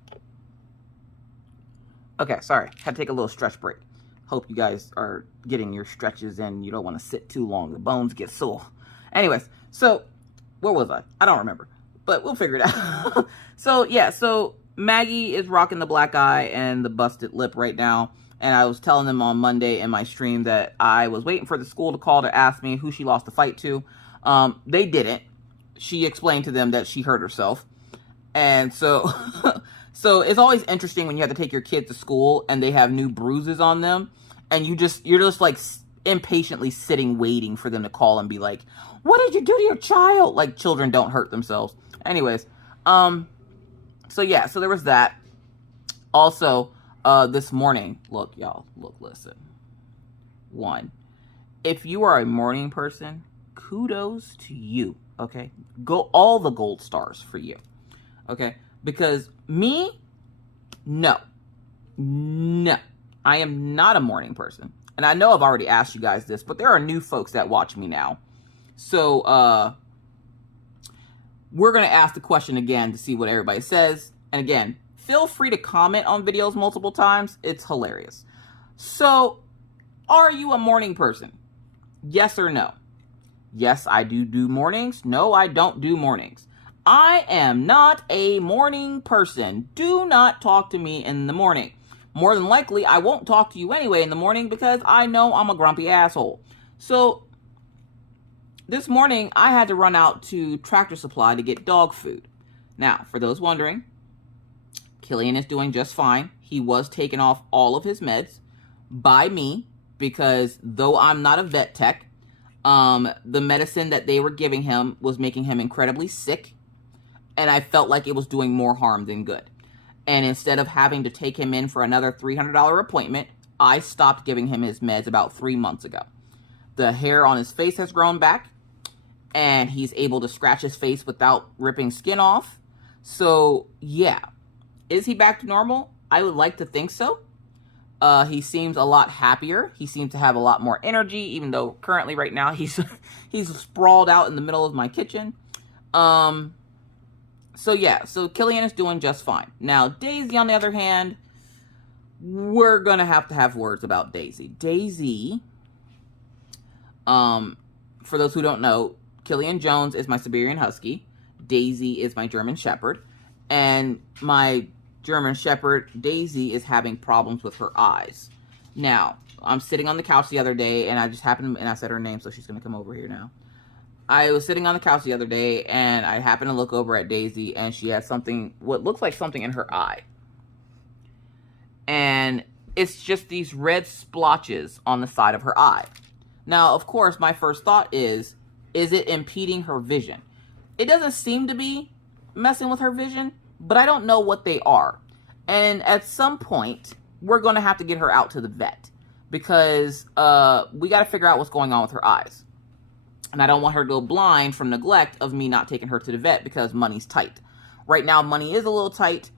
Okay, sorry. Had to take a little stretch break. Hope you guys are getting your stretches in. You don't want to sit too long. The bones get sore. Anyways, so where was I? I don't remember. But we'll figure it out. So, yeah. So Maggie is rocking the black eye and the busted lip right now. And I was telling them on Monday in my stream that I was waiting for the school to call to ask me who she lost the fight to. They didn't. She explained to them that she hurt herself. And so, so it's always interesting when you have to take your kid to school and they have new bruises on them. And you're just like impatiently sitting, waiting for them to call and be like, what did you do to your child? Like children don't hurt themselves. Anyways, so yeah, so there was that. Also, this morning, look, y'all, listen. 1, if you are a morning person, kudos to you, okay? Go all the gold stars for you, okay? Because me, no. I am not a morning person. And I know I've already asked you guys this, but there are new folks that watch me now. So, we're going to ask the question again to see what everybody says. And again, feel free to comment on videos multiple times. It's hilarious. So, are you a morning person? Yes or no? Yes, I do mornings. No, I don't do mornings. I am not a morning person. Do not talk to me in the morning. More than likely, I won't talk to you anyway in the morning because I know I'm a grumpy asshole. So, this morning, I had to run out to Tractor Supply to get dog food. Now, for those wondering, Killian is doing just fine. He was taken off all of his meds by me because though I'm not a vet tech, the medicine that they were giving him was making him incredibly sick, and I felt like it was doing more harm than good. And instead of having to take him in for another $300 appointment, I stopped giving him his meds about 3 months ago. The hair on his face has grown back, and he's able to scratch his face without ripping skin off. So, yeah. Is he back to normal? I would like to think so. He seems a lot happier. He seems to have a lot more energy, even though currently right now he's sprawled out in the middle of my kitchen. So yeah, so Killian is doing just fine. Now, Daisy, on the other hand, we're going to have words about Daisy. Daisy, for those who don't know, Killian Jones is my Siberian Husky. Daisy is my German Shepherd. And my German Shepherd, Daisy, is having problems with her eyes. Now, I'm sitting on the couch the other day, and I just happened, and I said her name, so she's going to come over here now. I was sitting on the couch the other day, and I happened to look over at Daisy, and she has something, what looks like something in her eye. And it's just these red splotches on the side of her eye. Now, of course, my first thought is it impeding her vision? It doesn't seem to be messing with her vision, but I don't know what they are. And at some point, we're going to have to get her out to the vet because we got to figure out what's going on with her eyes. And I don't want her to go blind from neglect of me not taking her to the vet because money's tight. Right now, money is a little tight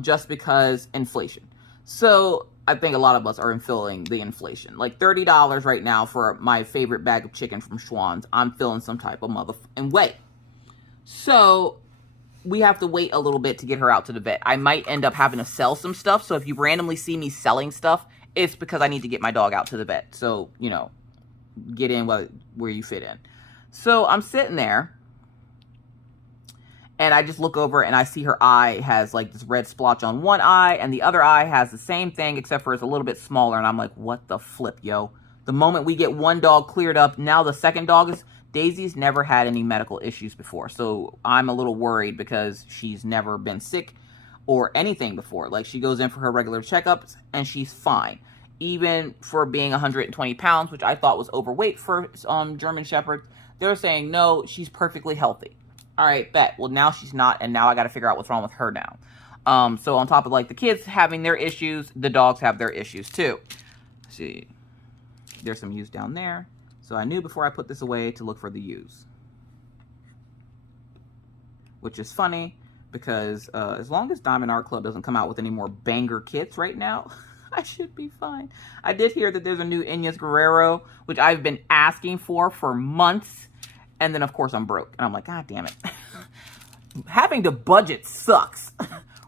just because inflation. So I think a lot of us are feeling the inflation. Like $30 right now for my favorite bag of chicken from Schwann's. I'm feeling some type of motherfucking way. So we have to wait a little bit to get her out to the vet. I might end up having to sell some stuff. So if you randomly see me selling stuff, it's because I need to get my dog out to the vet. So, you know, get in where you fit in. So I'm sitting there and I just look over and I see her eye has like this red splotch on one eye and the other eye has the same thing except for it's a little bit smaller. And I'm like, what the flip, yo? The moment we get one dog cleared up, now the second dog is... Daisy's never had any medical issues before, so I'm a little worried because she's never been sick or anything before. Like, she goes in for her regular checkups, and she's fine. Even for being 120 pounds, which I thought was overweight for German Shepherds, they're saying, no, she's perfectly healthy. All right, bet. Well, now she's not, and now I got to figure out what's wrong with her now. So on top of, like, the kids having their issues, the dogs have their issues, too. Let's see. There's some use down there. So I knew before I put this away to look for the U's. Which is funny because as long as Diamond Art Club doesn't come out with any more banger kits right now, I should be fine. I did hear that there's a new Inez Guerrero, which I've been asking for months. And then, of course, I'm broke. And I'm like, God damn it. Having to budget sucks.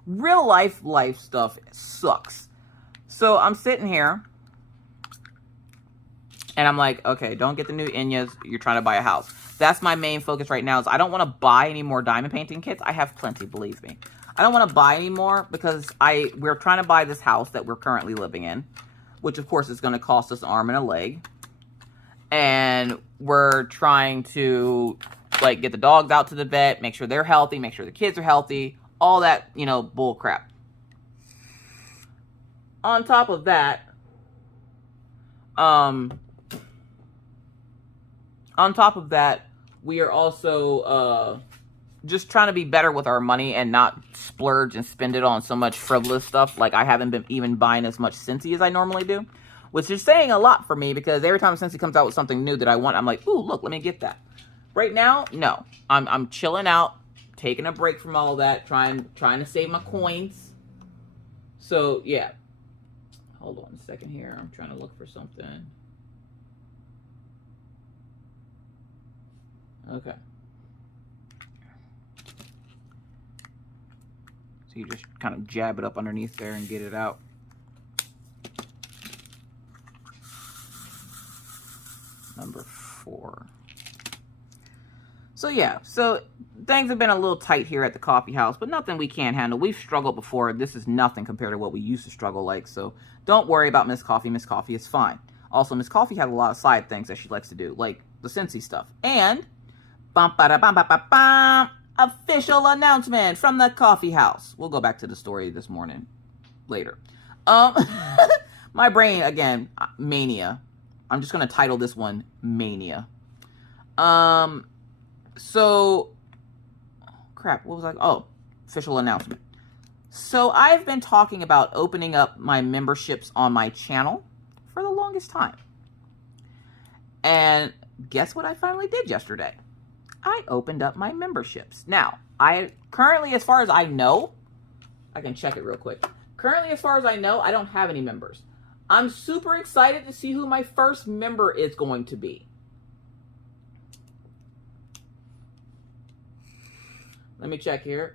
Real life stuff sucks. So I'm sitting here. And I'm like, okay, don't get the new Inez. You're trying to buy a house. That's my main focus right now is I don't want to buy any more diamond painting kits. I have plenty, believe me. I don't want to buy any more because we're trying to buy this house that we're currently living in. Which, of course, is going to cost us an arm and a leg. And we're trying to, like, get the dogs out to the vet. Make sure they're healthy. Make sure the kids are healthy. All that, you know, bull crap. On top of that, we are also just trying to be better with our money and not splurge and spend it on so much frivolous stuff. Like, I haven't been even buying as much Scentsy as I normally do, which is saying a lot for me because every time Scentsy comes out with something new that I want, I'm like, ooh, look, let me get that. Right now, no. I'm chilling out, taking a break from all that, trying to save my coins. So, yeah. Hold on a second here. I'm trying to look for something. Okay. So you just kind of jab it up underneath there and get it out. Number 4. So yeah, so things have been a little tight here at the coffee house, but nothing we can't handle. We've struggled before. This is nothing compared to what we used to struggle like. So don't worry about Miss Coffee. Miss Coffee is fine. Also, Miss Coffee has a lot of side things that she likes to do, like the Scentsy stuff. And bum, official announcement from the coffee house. We'll go back to the story this morning later. My brain again, Mania. I'm just gonna title this one Mania. So, crap, what was I? Oh, official announcement. So I've been talking about opening up my memberships on my channel for the longest time. And guess what I finally did yesterday? I opened up my memberships. Now, I currently, as far as I know, I can check it real quick. Currently, as far as I know, I don't have any members. I'm super excited to see who my first member is going to be. Let me check here.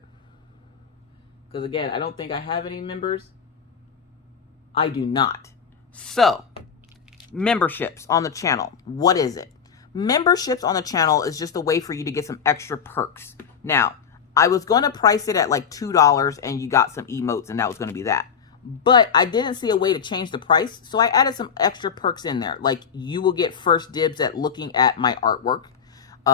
Because again, I don't think I have any members. I do not. So, memberships on the channel. What is it? Memberships on the channel is just a way for you to get some extra perks. Now, I was going to price it at like $2 and you got some emotes and that was going to be that. But I didn't see a way to change the price, so I added some extra perks in there. Like, you will get first dibs at looking at my artwork.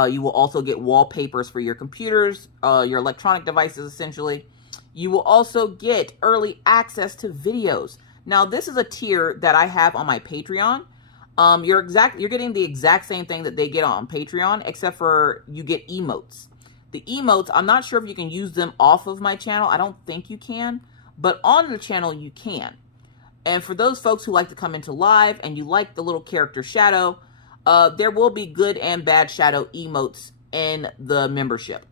You will also get wallpapers for your computers, your electronic devices, essentially. You will also get early access to videos. Now, this is a tier that I have on my Patreon. You're getting the exact same thing that they get on Patreon, except for you get emotes. The emotes, I'm not sure if you can use them off of my channel. I don't think you can, but on the channel you can. And for those folks who like to come into live and you like the little character Shadow, there will be good and bad Shadow emotes in the membership.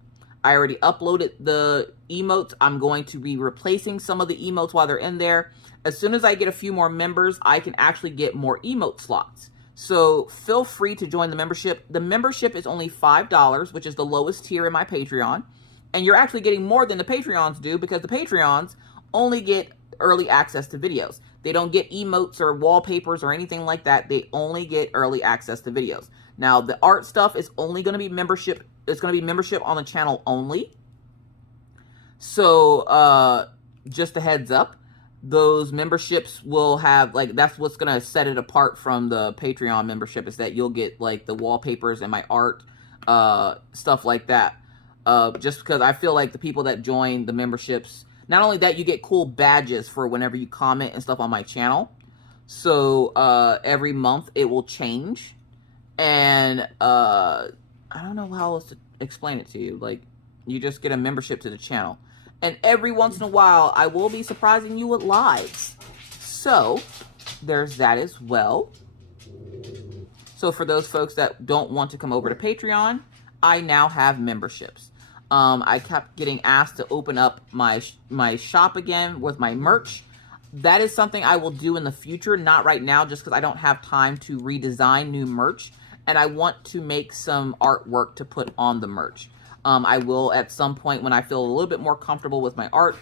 I already uploaded the emotes. I'm going to be replacing some of the emotes while they're in there. As soon as I get a few more members, I can actually get more emote slots. So feel free to join the membership. The membership is only $5, which is the lowest tier in my Patreon. And you're actually getting more than the Patreons do, because the Patreons only get early access to videos. They don't get emotes or wallpapers or anything like that. They only get early access to videos. Now, the art stuff is only going to be membership. It's going to be membership on the channel only. So, just a heads up. Those memberships will have, like, that's what's going to set it apart from the Patreon membership, is that you'll get, like, the wallpapers and my art, stuff like that. Just because I feel like the people that join the memberships, not only that, you get cool badges for whenever you comment and stuff on my channel. So, every month it will change. And, I don't know how else to explain it to you. Like, you just get a membership to the channel. And every once in a while, I will be surprising you with lives. So, there's that as well. So, for those folks that don't want to come over to Patreon, I now have memberships. I kept getting asked to open up my shop again with my merch. That is something I will do in the future, not right now, just because I don't have time to redesign new merch. And I want to make some artwork to put on the merch. I will, at some point, when I feel a little bit more comfortable with my art,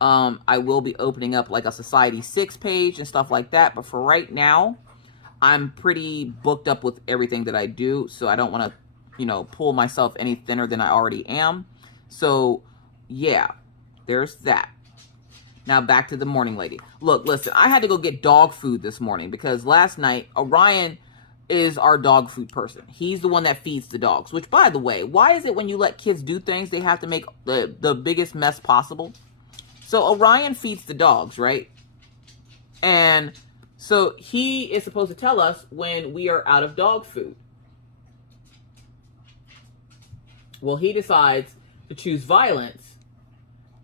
I will be opening up like a Society 6 page and stuff like that. But for right now, I'm pretty booked up with everything that I do. So I don't want to, you know, pull myself any thinner than I already am. So, yeah, there's that. Now, back to the morning lady. Look, listen, I had to go get dog food this morning because last night, Orion is our dog food person. He's the one that feeds the dogs, which, by the way, why is it when you let kids do things, they have to make the biggest mess possible? So Orion feeds the dogs, right? And so he is supposed to tell us when we are out of dog food. Well, he decides to choose violence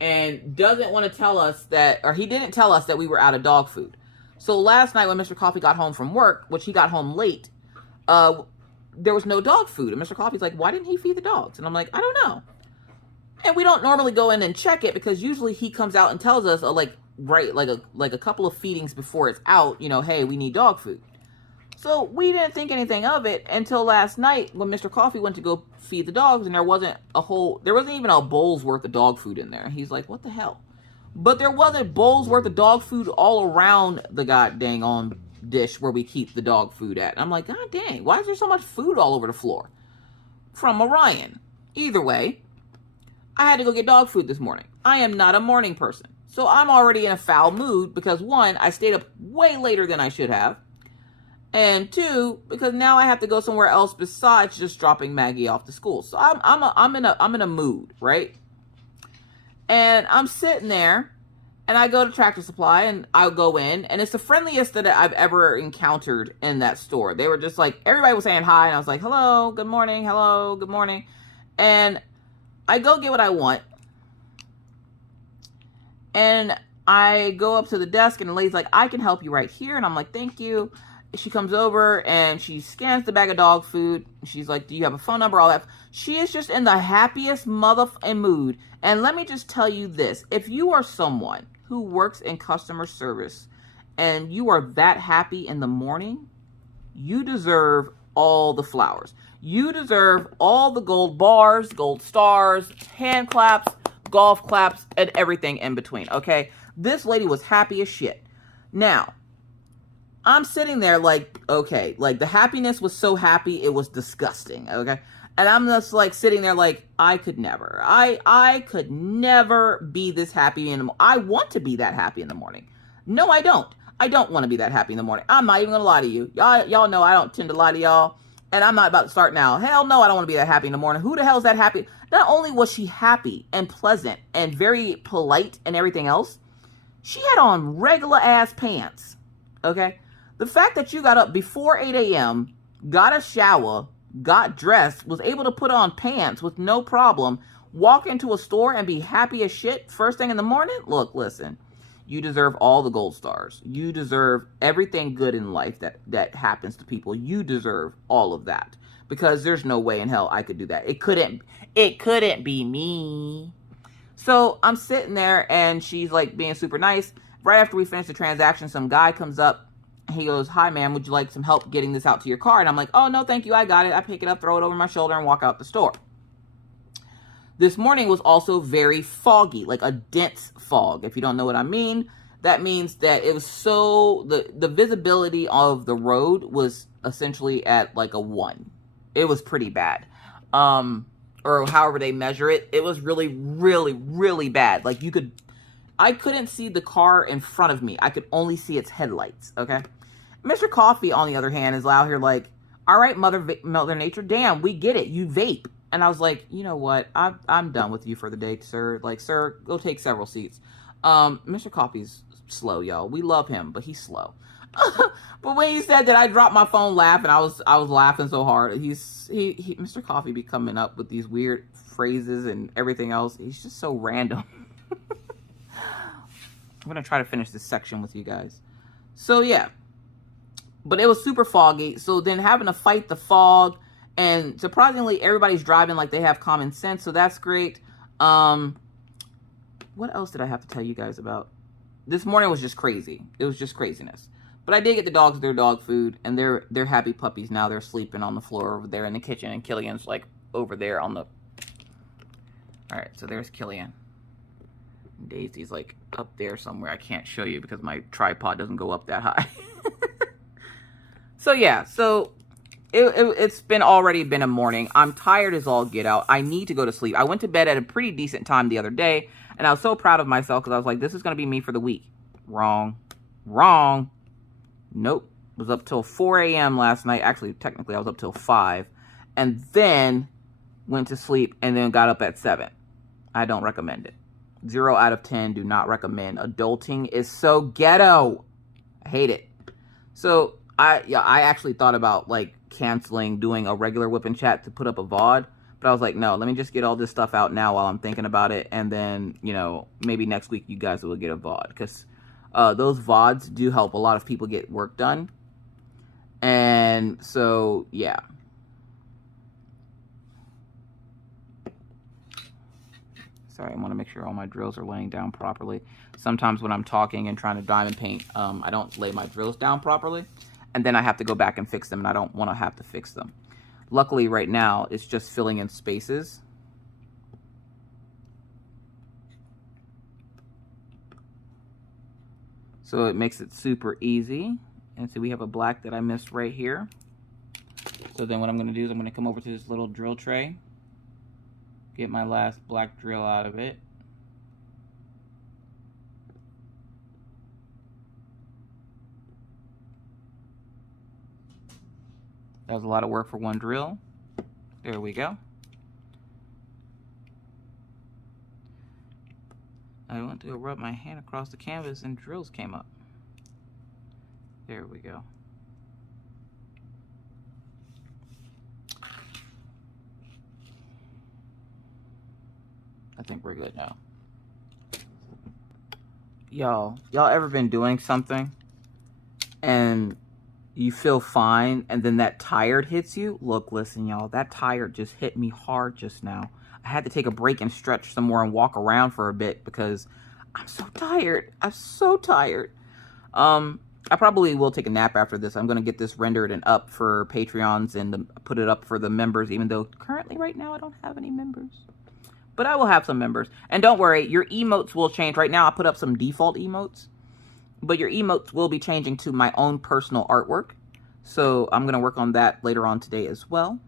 and doesn't want to tell us that, or he didn't tell us that we were out of dog food. So last night when Mr. Coffee got home from work, which he got home late, there was no dog food. And Mr. Coffee's like, why didn't he feed the dogs? And I'm like, I don't know. And we don't normally go in and check it because usually he comes out and tells us, like a couple of feedings before it's out, you know, hey, we need dog food. So we didn't think anything of it until last night when Mr. Coffee went to go feed the dogs and there wasn't even a bowl's worth of dog food in there. He's like, what the hell? But there wasn't bowls worth of dog food all around the god dang on dish where we keep the dog food at. And I'm like, God dang, why is there so much food all over the floor? From Orion. Either way, I had to go get dog food this morning. I am not a morning person. So I'm already in a foul mood because, one, I stayed up way later than I should have. And two, because now I have to go somewhere else besides just dropping Maggie off to school. So I'm in a mood, right? And I'm sitting there, and I go to Tractor Supply, and I'll go in, and it's the friendliest that I've ever encountered in that store. They were just like, everybody was saying hi, and I was like, hello, good morning, hello, good morning. And I go get what I want, and I go up to the desk, and the lady's like, I can help you right here. And I'm like, thank you. She comes over and she scans the bag of dog food. She's like, do you have a phone number? All that. She is just in the happiest motherfucking mood. And let me just tell you this. If you are someone who works in customer service and you are that happy in the morning, you deserve all the flowers. You deserve all the gold bars, gold stars, hand claps, golf claps, and everything in between, okay? This lady was happy as shit. Now, I'm sitting there like, okay, like the happiness was so happy, it was disgusting, okay? And I'm just like sitting there like, I could never. I could never be this happy I want to be that happy in the morning. No, I don't. I don't want to be that happy in the morning. I'm not even gonna lie to you. Y'all know I don't tend to lie to y'all. And I'm not about to start now. Hell no, I don't want to be that happy in the morning. Who the hell is that happy? Not only was she happy and pleasant and very polite and everything else, she had on regular ass pants, okay? The fact that you got up before 8 a.m., got a shower, got dressed, was able to put on pants with no problem, walk into a store and be happy as shit first thing in the morning? Look, listen, you deserve all the gold stars. You deserve everything good in life that happens to people. You deserve all of that because there's no way in hell I could do that. It couldn't be me. So I'm sitting there and she's like being super nice. Right after we finish the transaction, some guy comes up. He goes, hi, ma'am, would you like some help getting this out to your car? And I'm like, oh, no, thank you. I got it. I pick it up, throw it over my shoulder, and walk out the store. This morning was also very foggy, like a dense fog. If you don't know what I mean, that means that it was so, the visibility of the road was essentially at like a 1. It was pretty bad. Or however they measure it. It was really, really, really bad. Like I couldn't see the car in front of me. I could only see its headlights, okay? Mr. Coffee, on the other hand, is out here like, all right, Mother Nature, damn, we get it. You vape. And I was like, you know what? I'm done with you for the day, sir. Like, sir, go take several seats. Mr. Coffee's slow, y'all. We love him, but he's slow. But when he said that, I dropped my phone laughing. I was laughing so hard. Mr. Coffee be coming up with these weird phrases and everything else. He's just so random. I'm going to try to finish this section with you guys. So, yeah. But it was super foggy. So then having to fight the fog. And surprisingly, everybody's driving like they have common sense. So that's great. What else did I have to tell you guys about? This morning was just crazy. It was just craziness. But I did get the dogs their dog food. And they're happy puppies now. They're sleeping on the floor over there in the kitchen. And Killian's like over there on the... Alright, so there's Killian. Daisy's like up there somewhere. I can't show you because my tripod doesn't go up that high. So yeah, so it's already been a morning. I'm tired as all get out. I need to go to sleep. I went to bed at a pretty decent time the other day, and I was so proud of myself because I was like, this is going to be me for the week. Wrong. Nope. Was up till 4 a.m. last night. Actually, technically, I was up till 5. And then went to sleep and then got up at 7. I don't recommend it. 0 out of 10. Do not recommend. Adulting is so ghetto. I hate it. So, I actually thought about, like, canceling doing a regular Whip and Chat to put up a VOD. But I was like, no, let me just get all this stuff out now while I'm thinking about it. And then, you know, maybe next week you guys will get a VOD. Because those VODs do help a lot of people get work done. And so, yeah. Sorry, I want to make sure all my drills are laying down properly. Sometimes when I'm talking and trying to diamond paint, I don't lay my drills down properly. And then I have to go back and fix them, and I don't want to have to fix them. Luckily, right now, it's just filling in spaces. So it makes it super easy. And so we have a black that I missed right here. So then what I'm going to do is I'm going to come over to this little drill tray, get my last black drill out of it. That was a lot of work for one drill. There we go. I went to rub my hand across the canvas and drills came up. There we go. I think we're good now. Y'all ever been doing something and you feel fine and then that tired hits you? Look, listen, y'all, that tired just hit me hard just now. I had to take a break and stretch some more and walk around for a bit because I'm so tired. I'm so tired. I probably will take a nap after this. I'm going to get this rendered and up for Patreons and put it up for the members, even though currently right now I don't have any members. But I will have some members. And don't worry, your emotes will change. Right now I put up some default emotes, but your emotes will be changing to my own personal artwork. So I'm going to work on that later on today as well.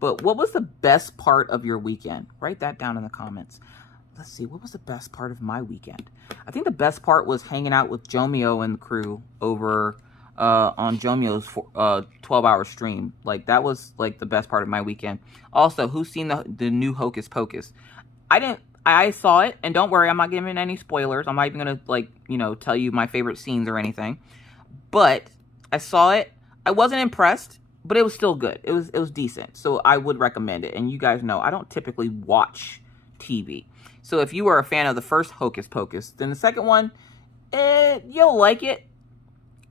But what was the best part of your weekend? Write that down in the comments. Let's see, what was the best part of my weekend? I think the best part was hanging out with Jomio and the crew over on Jomio's 12-hour stream. Like, that was like the best part of my weekend. Also, who's seen the new Hocus Pocus? I saw it, and don't worry, I'm not giving any spoilers. I'm not even gonna, like, you know, tell you my favorite scenes or anything. But I saw it. I wasn't impressed, but it was still good. It was decent. So I would recommend it. And you guys know I don't typically watch TV. So if you are a fan of the first Hocus Pocus, then the second one, you'll like it.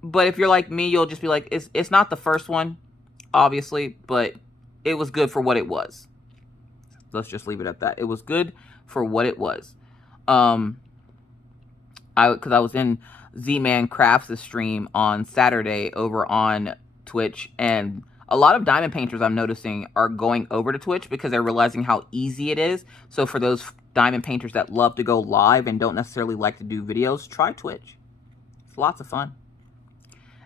But if you're like me, you'll just be like, it's not the first one, obviously, but it was good for what it was. Let's just leave it at that. It was good for what it was. Because I was in Z-Man Crafts' stream on Saturday over on Twitch, and a lot of diamond painters I'm noticing are going over to Twitch because they're realizing how easy it is. So for those diamond painters that love to go live and don't necessarily like to do videos, try Twitch. It's lots of fun.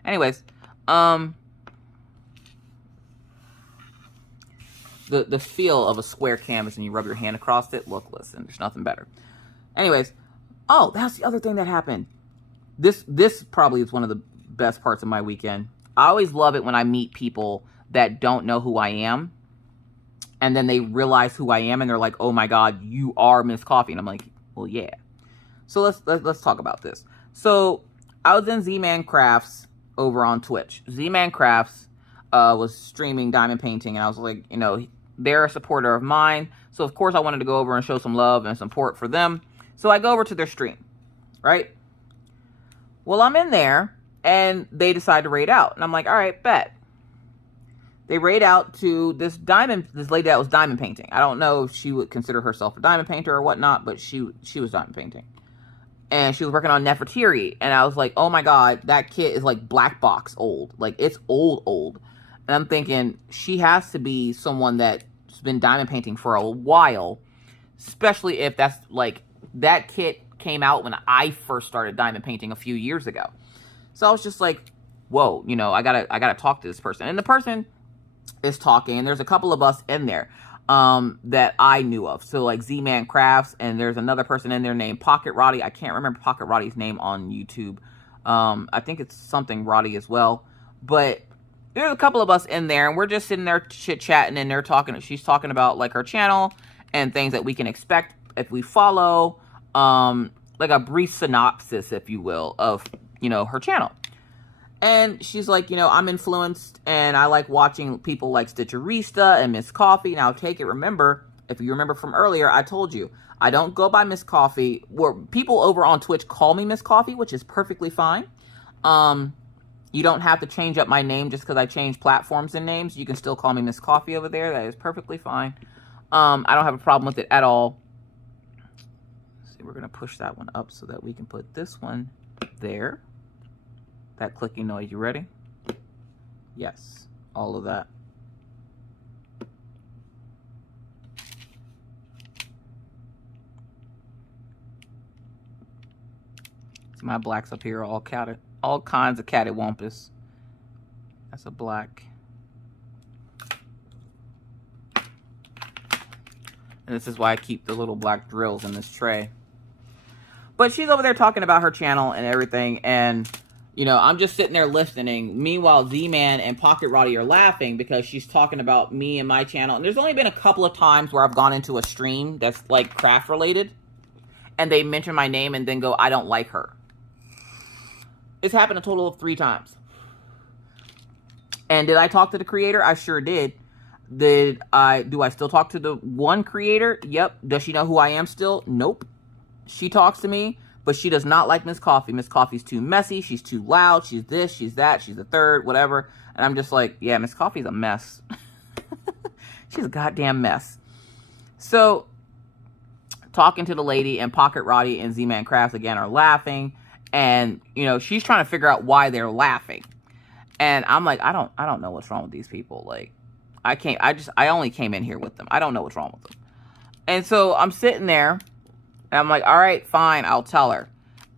Anyways, the feel of a square canvas and you rub your hand across it, look, listen, there's nothing better. Anyways, oh, that's the other thing that happened. This probably is one of the best parts of my weekend. I always love it when I meet people that don't know who I am, and then they realize who I am, and they're like, "Oh my God, you are Miss Coffee," and I'm like, "Well, yeah." So let's talk about this. So I was in Z-Man Crafts over on Twitch. Z-Man Crafts was streaming diamond painting, and I was like, you know, they're a supporter of mine, so of course I wanted to go over and show some love and support for them. So I go over to their stream, right? Well, I'm in there, and they decide to raid out, and I'm like, all right, bet. They raid out to this lady that was diamond painting. I don't know if she would consider herself a diamond painter or whatnot, but she was diamond painting. And she was working on Nefertiti. And I was like, oh my God, that kit is like black box old. Like, it's old. And I'm thinking, she has to be someone that's been diamond painting for a while. Especially if that's like, that kit came out when I first started diamond painting a few years ago. So I was just like, whoa, you know, I gotta talk to this person. And the person is talking, and there's a couple of us in there that I knew of. So like Z-Man Crafts, and there's another person in there named Pocket Roddy. I can't remember Pocket Roddy's name on YouTube. I think it's something Roddy as well. But there's a couple of us in there, and we're just sitting there chit-chatting, and they're talking. She's talking about like her channel and things that we can expect if we follow, like a brief synopsis, if you will, of, you know, her channel. And she's like, you know, I'm influenced, and I like watching people like Stitcherista and Miss Coffee. Now, take it, remember, if you remember from earlier, I told you, I don't go by Miss Coffee. Where people over on Twitch call me Miss Coffee, which is perfectly fine. You don't have to change up my name just because I changed platforms and names. You can still call me Miss Coffee over there. That is perfectly fine. I don't have a problem with it at all. Let's see, we're going to push that one up so that we can put this one there. That clicking noise, you ready? Yes, all of that. My blacks up here all catted, all kinds of cattywampus. That's a black. And this is why I keep the little black drills in this tray. But she's over there talking about her channel and everything. And, you know, I'm just sitting there listening. Meanwhile, Z-Man and Pocket Roddy are laughing because she's talking about me and my channel. And there's only been a couple of times where I've gone into a stream that's like craft related. And they mention my name and then go, I don't like her. It's happened a total of 3 times. And did I talk to the creator? I sure did. Do I still talk to the one creator? Yep. Does she know who I am still? Nope. She talks to me, but she does not like Miss Coffee. Miss Coffee's too messy. She's too loud. She's this, she's that, she's the third, whatever. And I'm just like, yeah, Miss Coffee's a mess. She's a goddamn mess. So, talking to the lady, and Pocket Roddy and Z-Man Crafts again are laughing. And, you know, she's trying to figure out why they're laughing. And I'm like, I don't know what's wrong with these people. Like, I only came in here with them. I don't know what's wrong with them. And so I'm sitting there, and I'm like, all right, fine, I'll tell her.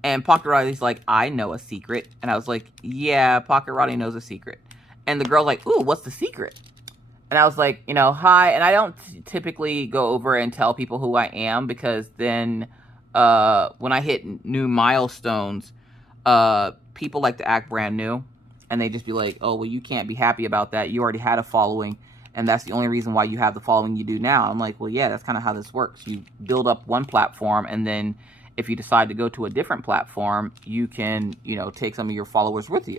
And Pocket Roddy's like, I know a secret. And I was like, yeah, Pocket Roddy knows a secret. And the girl's like, ooh, what's the secret? And I was like, you know, hi. And I don't typically go over and tell people who I am, because then when I hit new milestones, people like to act brand new. And they just be like, oh, well, you can't be happy about that. You already had a following, and that's the only reason why you have the following you do now. I'm like, well, yeah, that's kind of how this works. You build up one platform, and then if you decide to go to a different platform, you can, you know, take some of your followers with you.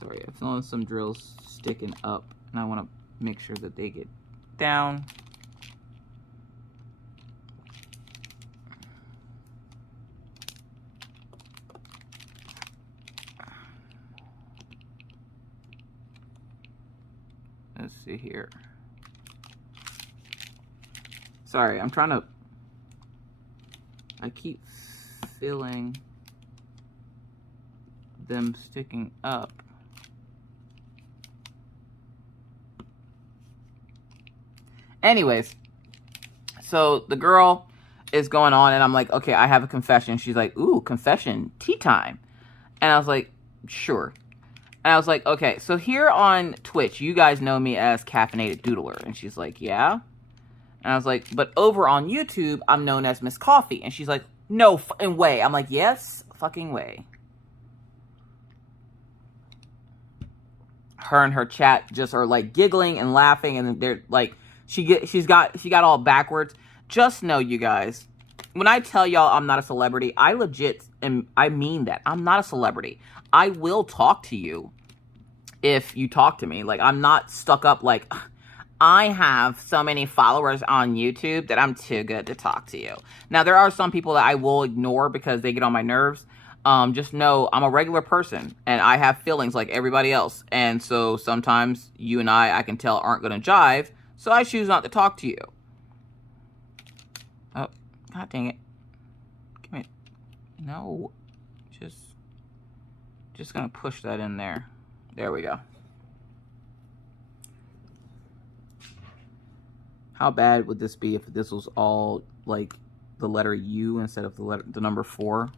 Sorry, I'm feeling some drills sticking up, and I want to make sure that they get down. Let's see here. Sorry, I'm trying to... I keep feeling them sticking up. Anyways, so the girl is going on, and I'm like, okay, I have a confession. She's like, ooh, confession, tea time. And I was like, sure. And I was like, okay, so here on Twitch, you guys know me as Caffeinated Doodler. And she's like, yeah. And I was like, but over on YouTube, I'm known as Miss Coffee. And she's like, no fucking way. I'm like, yes, fucking way. Her and her chat just are like giggling and laughing, and they're like, she got all backwards. Just know, you guys, when I tell y'all I'm not a celebrity, I legit am, I mean that. I'm not a celebrity. I will talk to you if you talk to me. Like, I'm not stuck up like, I have so many followers on YouTube that I'm too good to talk to you. Now, there are some people that I will ignore because they get on my nerves. Just know I'm a regular person, and I have feelings like everybody else. And so sometimes you and I can tell, aren't going to jive. So I choose not to talk to you. Oh, god dang it. Give me, no, just gonna push that in there. There we go. How bad would this be if this was all like the letter U instead of the number 4?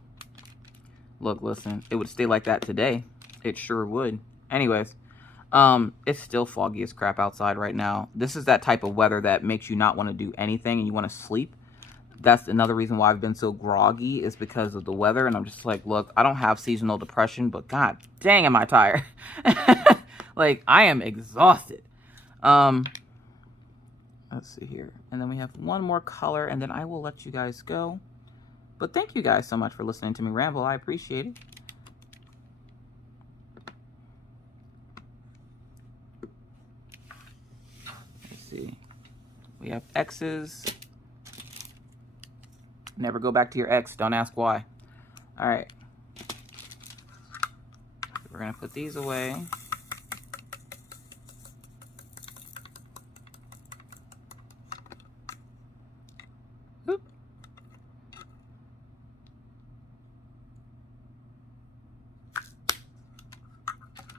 Look, listen, it would stay like that today. It sure would. Anyways, it's still foggy as crap outside right now. This is that type of weather that makes you not want to do anything and you want to sleep. That's another reason why I've been so groggy, is because of the weather. And I'm just like, look, I don't have seasonal depression, but god dang, am I tired. Like, I am exhausted. Let's see here. And then we have one more color, and then I will let you guys go. But thank you guys so much for listening to me ramble. I appreciate it. Let's see. We have X's. Never go back to your ex. Don't ask why. All right. We're going to put these away. Oop.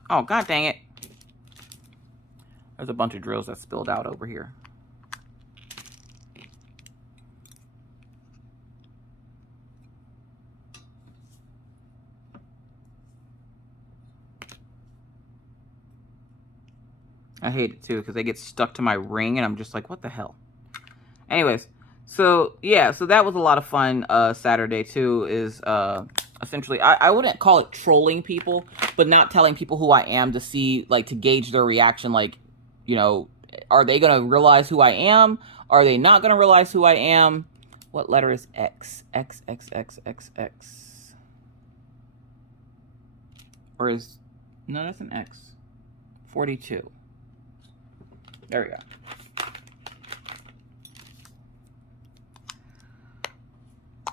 Oh, god dang it. There's a bunch of drills that spilled out over here. I hate it too because they get stuck to my ring and I'm just like, what the hell? Anyways, so yeah, so that was a lot of fun. Saturday too is essentially, I wouldn't call it trolling people, but not telling people who I am to see, like, to gauge their reaction. Like, you know, are they going to realize who I am? Are they not going to realize who I am? What letter is X? X, X, X, X, X. Or is, no, that's an X. 42. There we go.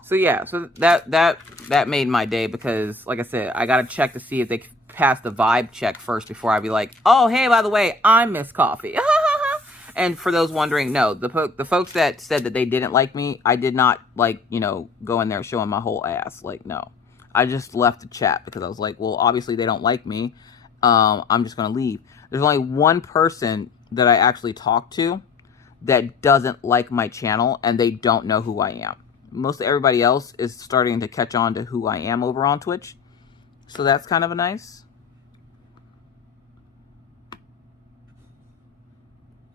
So yeah, so that made my day because, like I said, I got to check to see if they pass the vibe check first before I be like, oh, hey, by the way, I'm Miss Coffee. And for those wondering, no, the folks that said that they didn't like me, I did not, like, you know, go in there showing my whole ass. Like, no. I just left the chat because I was like, well, obviously they don't like me. I'm just going to leave. There's only one person that I actually talked to that doesn't like my channel, and they don't know who I am. Most of everybody else is starting to catch on to who I am over on Twitch. So that's kind of a nice.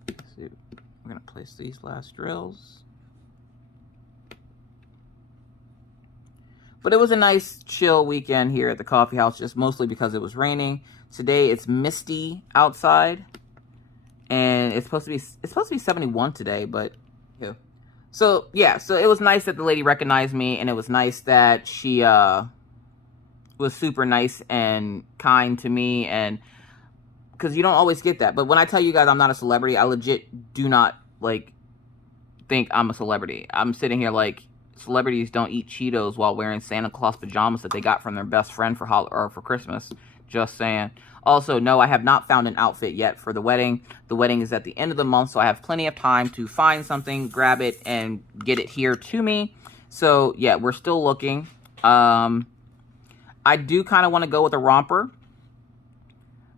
Let's see. We're going to place these last drills. But it was a nice chill weekend here at the coffee house, just mostly because it was raining. Today it's misty outside. And it's supposed to be 71 today, but yeah. So, yeah, so it was nice that the lady recognized me, and it was nice that she was super nice and kind to me, and because you don't always get that. But when I tell you guys I'm not a celebrity, I legit do not, like, think I'm a celebrity. I'm sitting here like, celebrities don't eat Cheetos while wearing Santa Claus pajamas that they got from their best friend for Christmas. Just saying. Also, no, I have not found an outfit yet for the wedding. The wedding is at the end of the month, so I have plenty of time to find something, grab it, and get it here to me. So, yeah, we're still looking. I do kind of want to go with a romper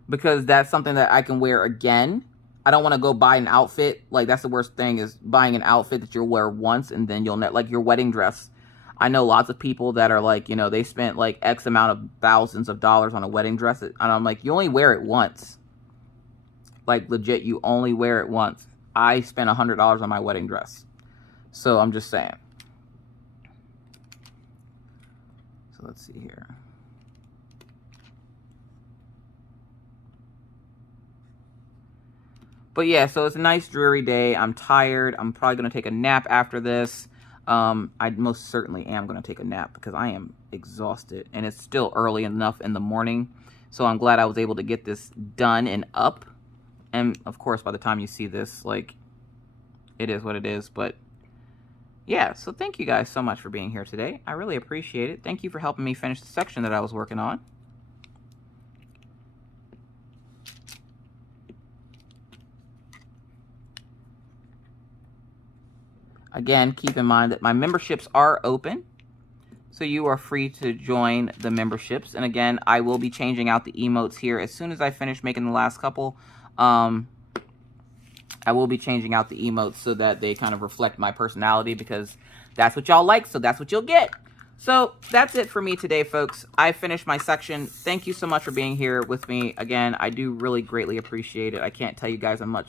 because that's something that I can wear again. I don't want to go buy an outfit. Like, that's the worst thing, is buying an outfit that you'll wear once and then you'll like your wedding dress. I know lots of people that are like, you know, they spent like X amount of thousands of dollars on a wedding dress. And I'm like, you only wear it once. Like, legit, you only wear it once. I spent $100 on my wedding dress. So I'm just saying. So let's see here. But yeah, so it's a nice dreary day. I'm tired. I'm probably going to take a nap after this. I most certainly am going to take a nap because I am exhausted. And it's still early enough in the morning. So I'm glad I was able to get this done and up. And of course, by the time you see this, like, it is what it is. But yeah, so thank you guys so much for being here today. I really appreciate it. Thank you for helping me finish the section that I was working on. Again, keep in mind that my memberships are open, so you are free to join the memberships. And again, I will be changing out the emotes here as soon as I finish making the last couple. I will be changing out the emotes so that they kind of reflect my personality, because that's what y'all like, so that's what you'll get. So that's it for me today, folks. I finished my section. Thank you so much for being here with me. Again, I do really greatly appreciate it. I can't tell you guys how much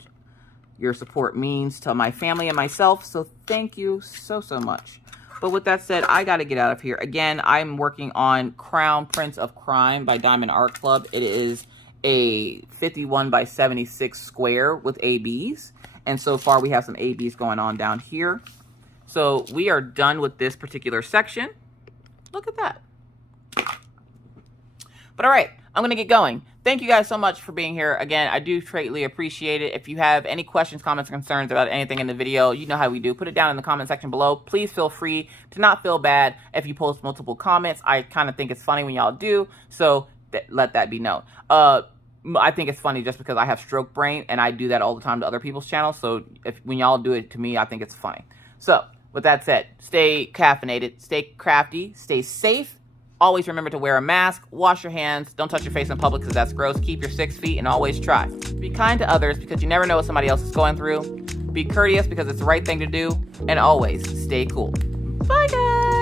your support means to my family and myself, so thank you so much. But with that said, I got to get out of here. Again, I'm working on Crown Prince of Crime by Diamond Art Club. It is a 51 by 76 square with ABs, and so far we have some ABs going on down here. So we are done with this particular section. Look at that. But all right, I'm going to get going. Thank you guys so much for being here. Again, I do greatly appreciate it. If you have any questions, comments, or concerns about anything in the video, you know how we do. Put it down in the comment section below. Please feel free to not feel bad if you post multiple comments. I kind of think it's funny when y'all do, so let that be known. I think it's funny just because I have stroke brain, and I do that all the time to other people's channels. So when y'all do it to me, I think it's funny. So with that said, stay caffeinated, stay crafty, stay safe. Always remember to wear a mask, wash your hands, don't touch your face in public because that's gross, keep your 6 feet, and always try. Be kind to others because you never know what somebody else is going through. Be courteous because it's the right thing to do, and always stay cool. Bye, guys!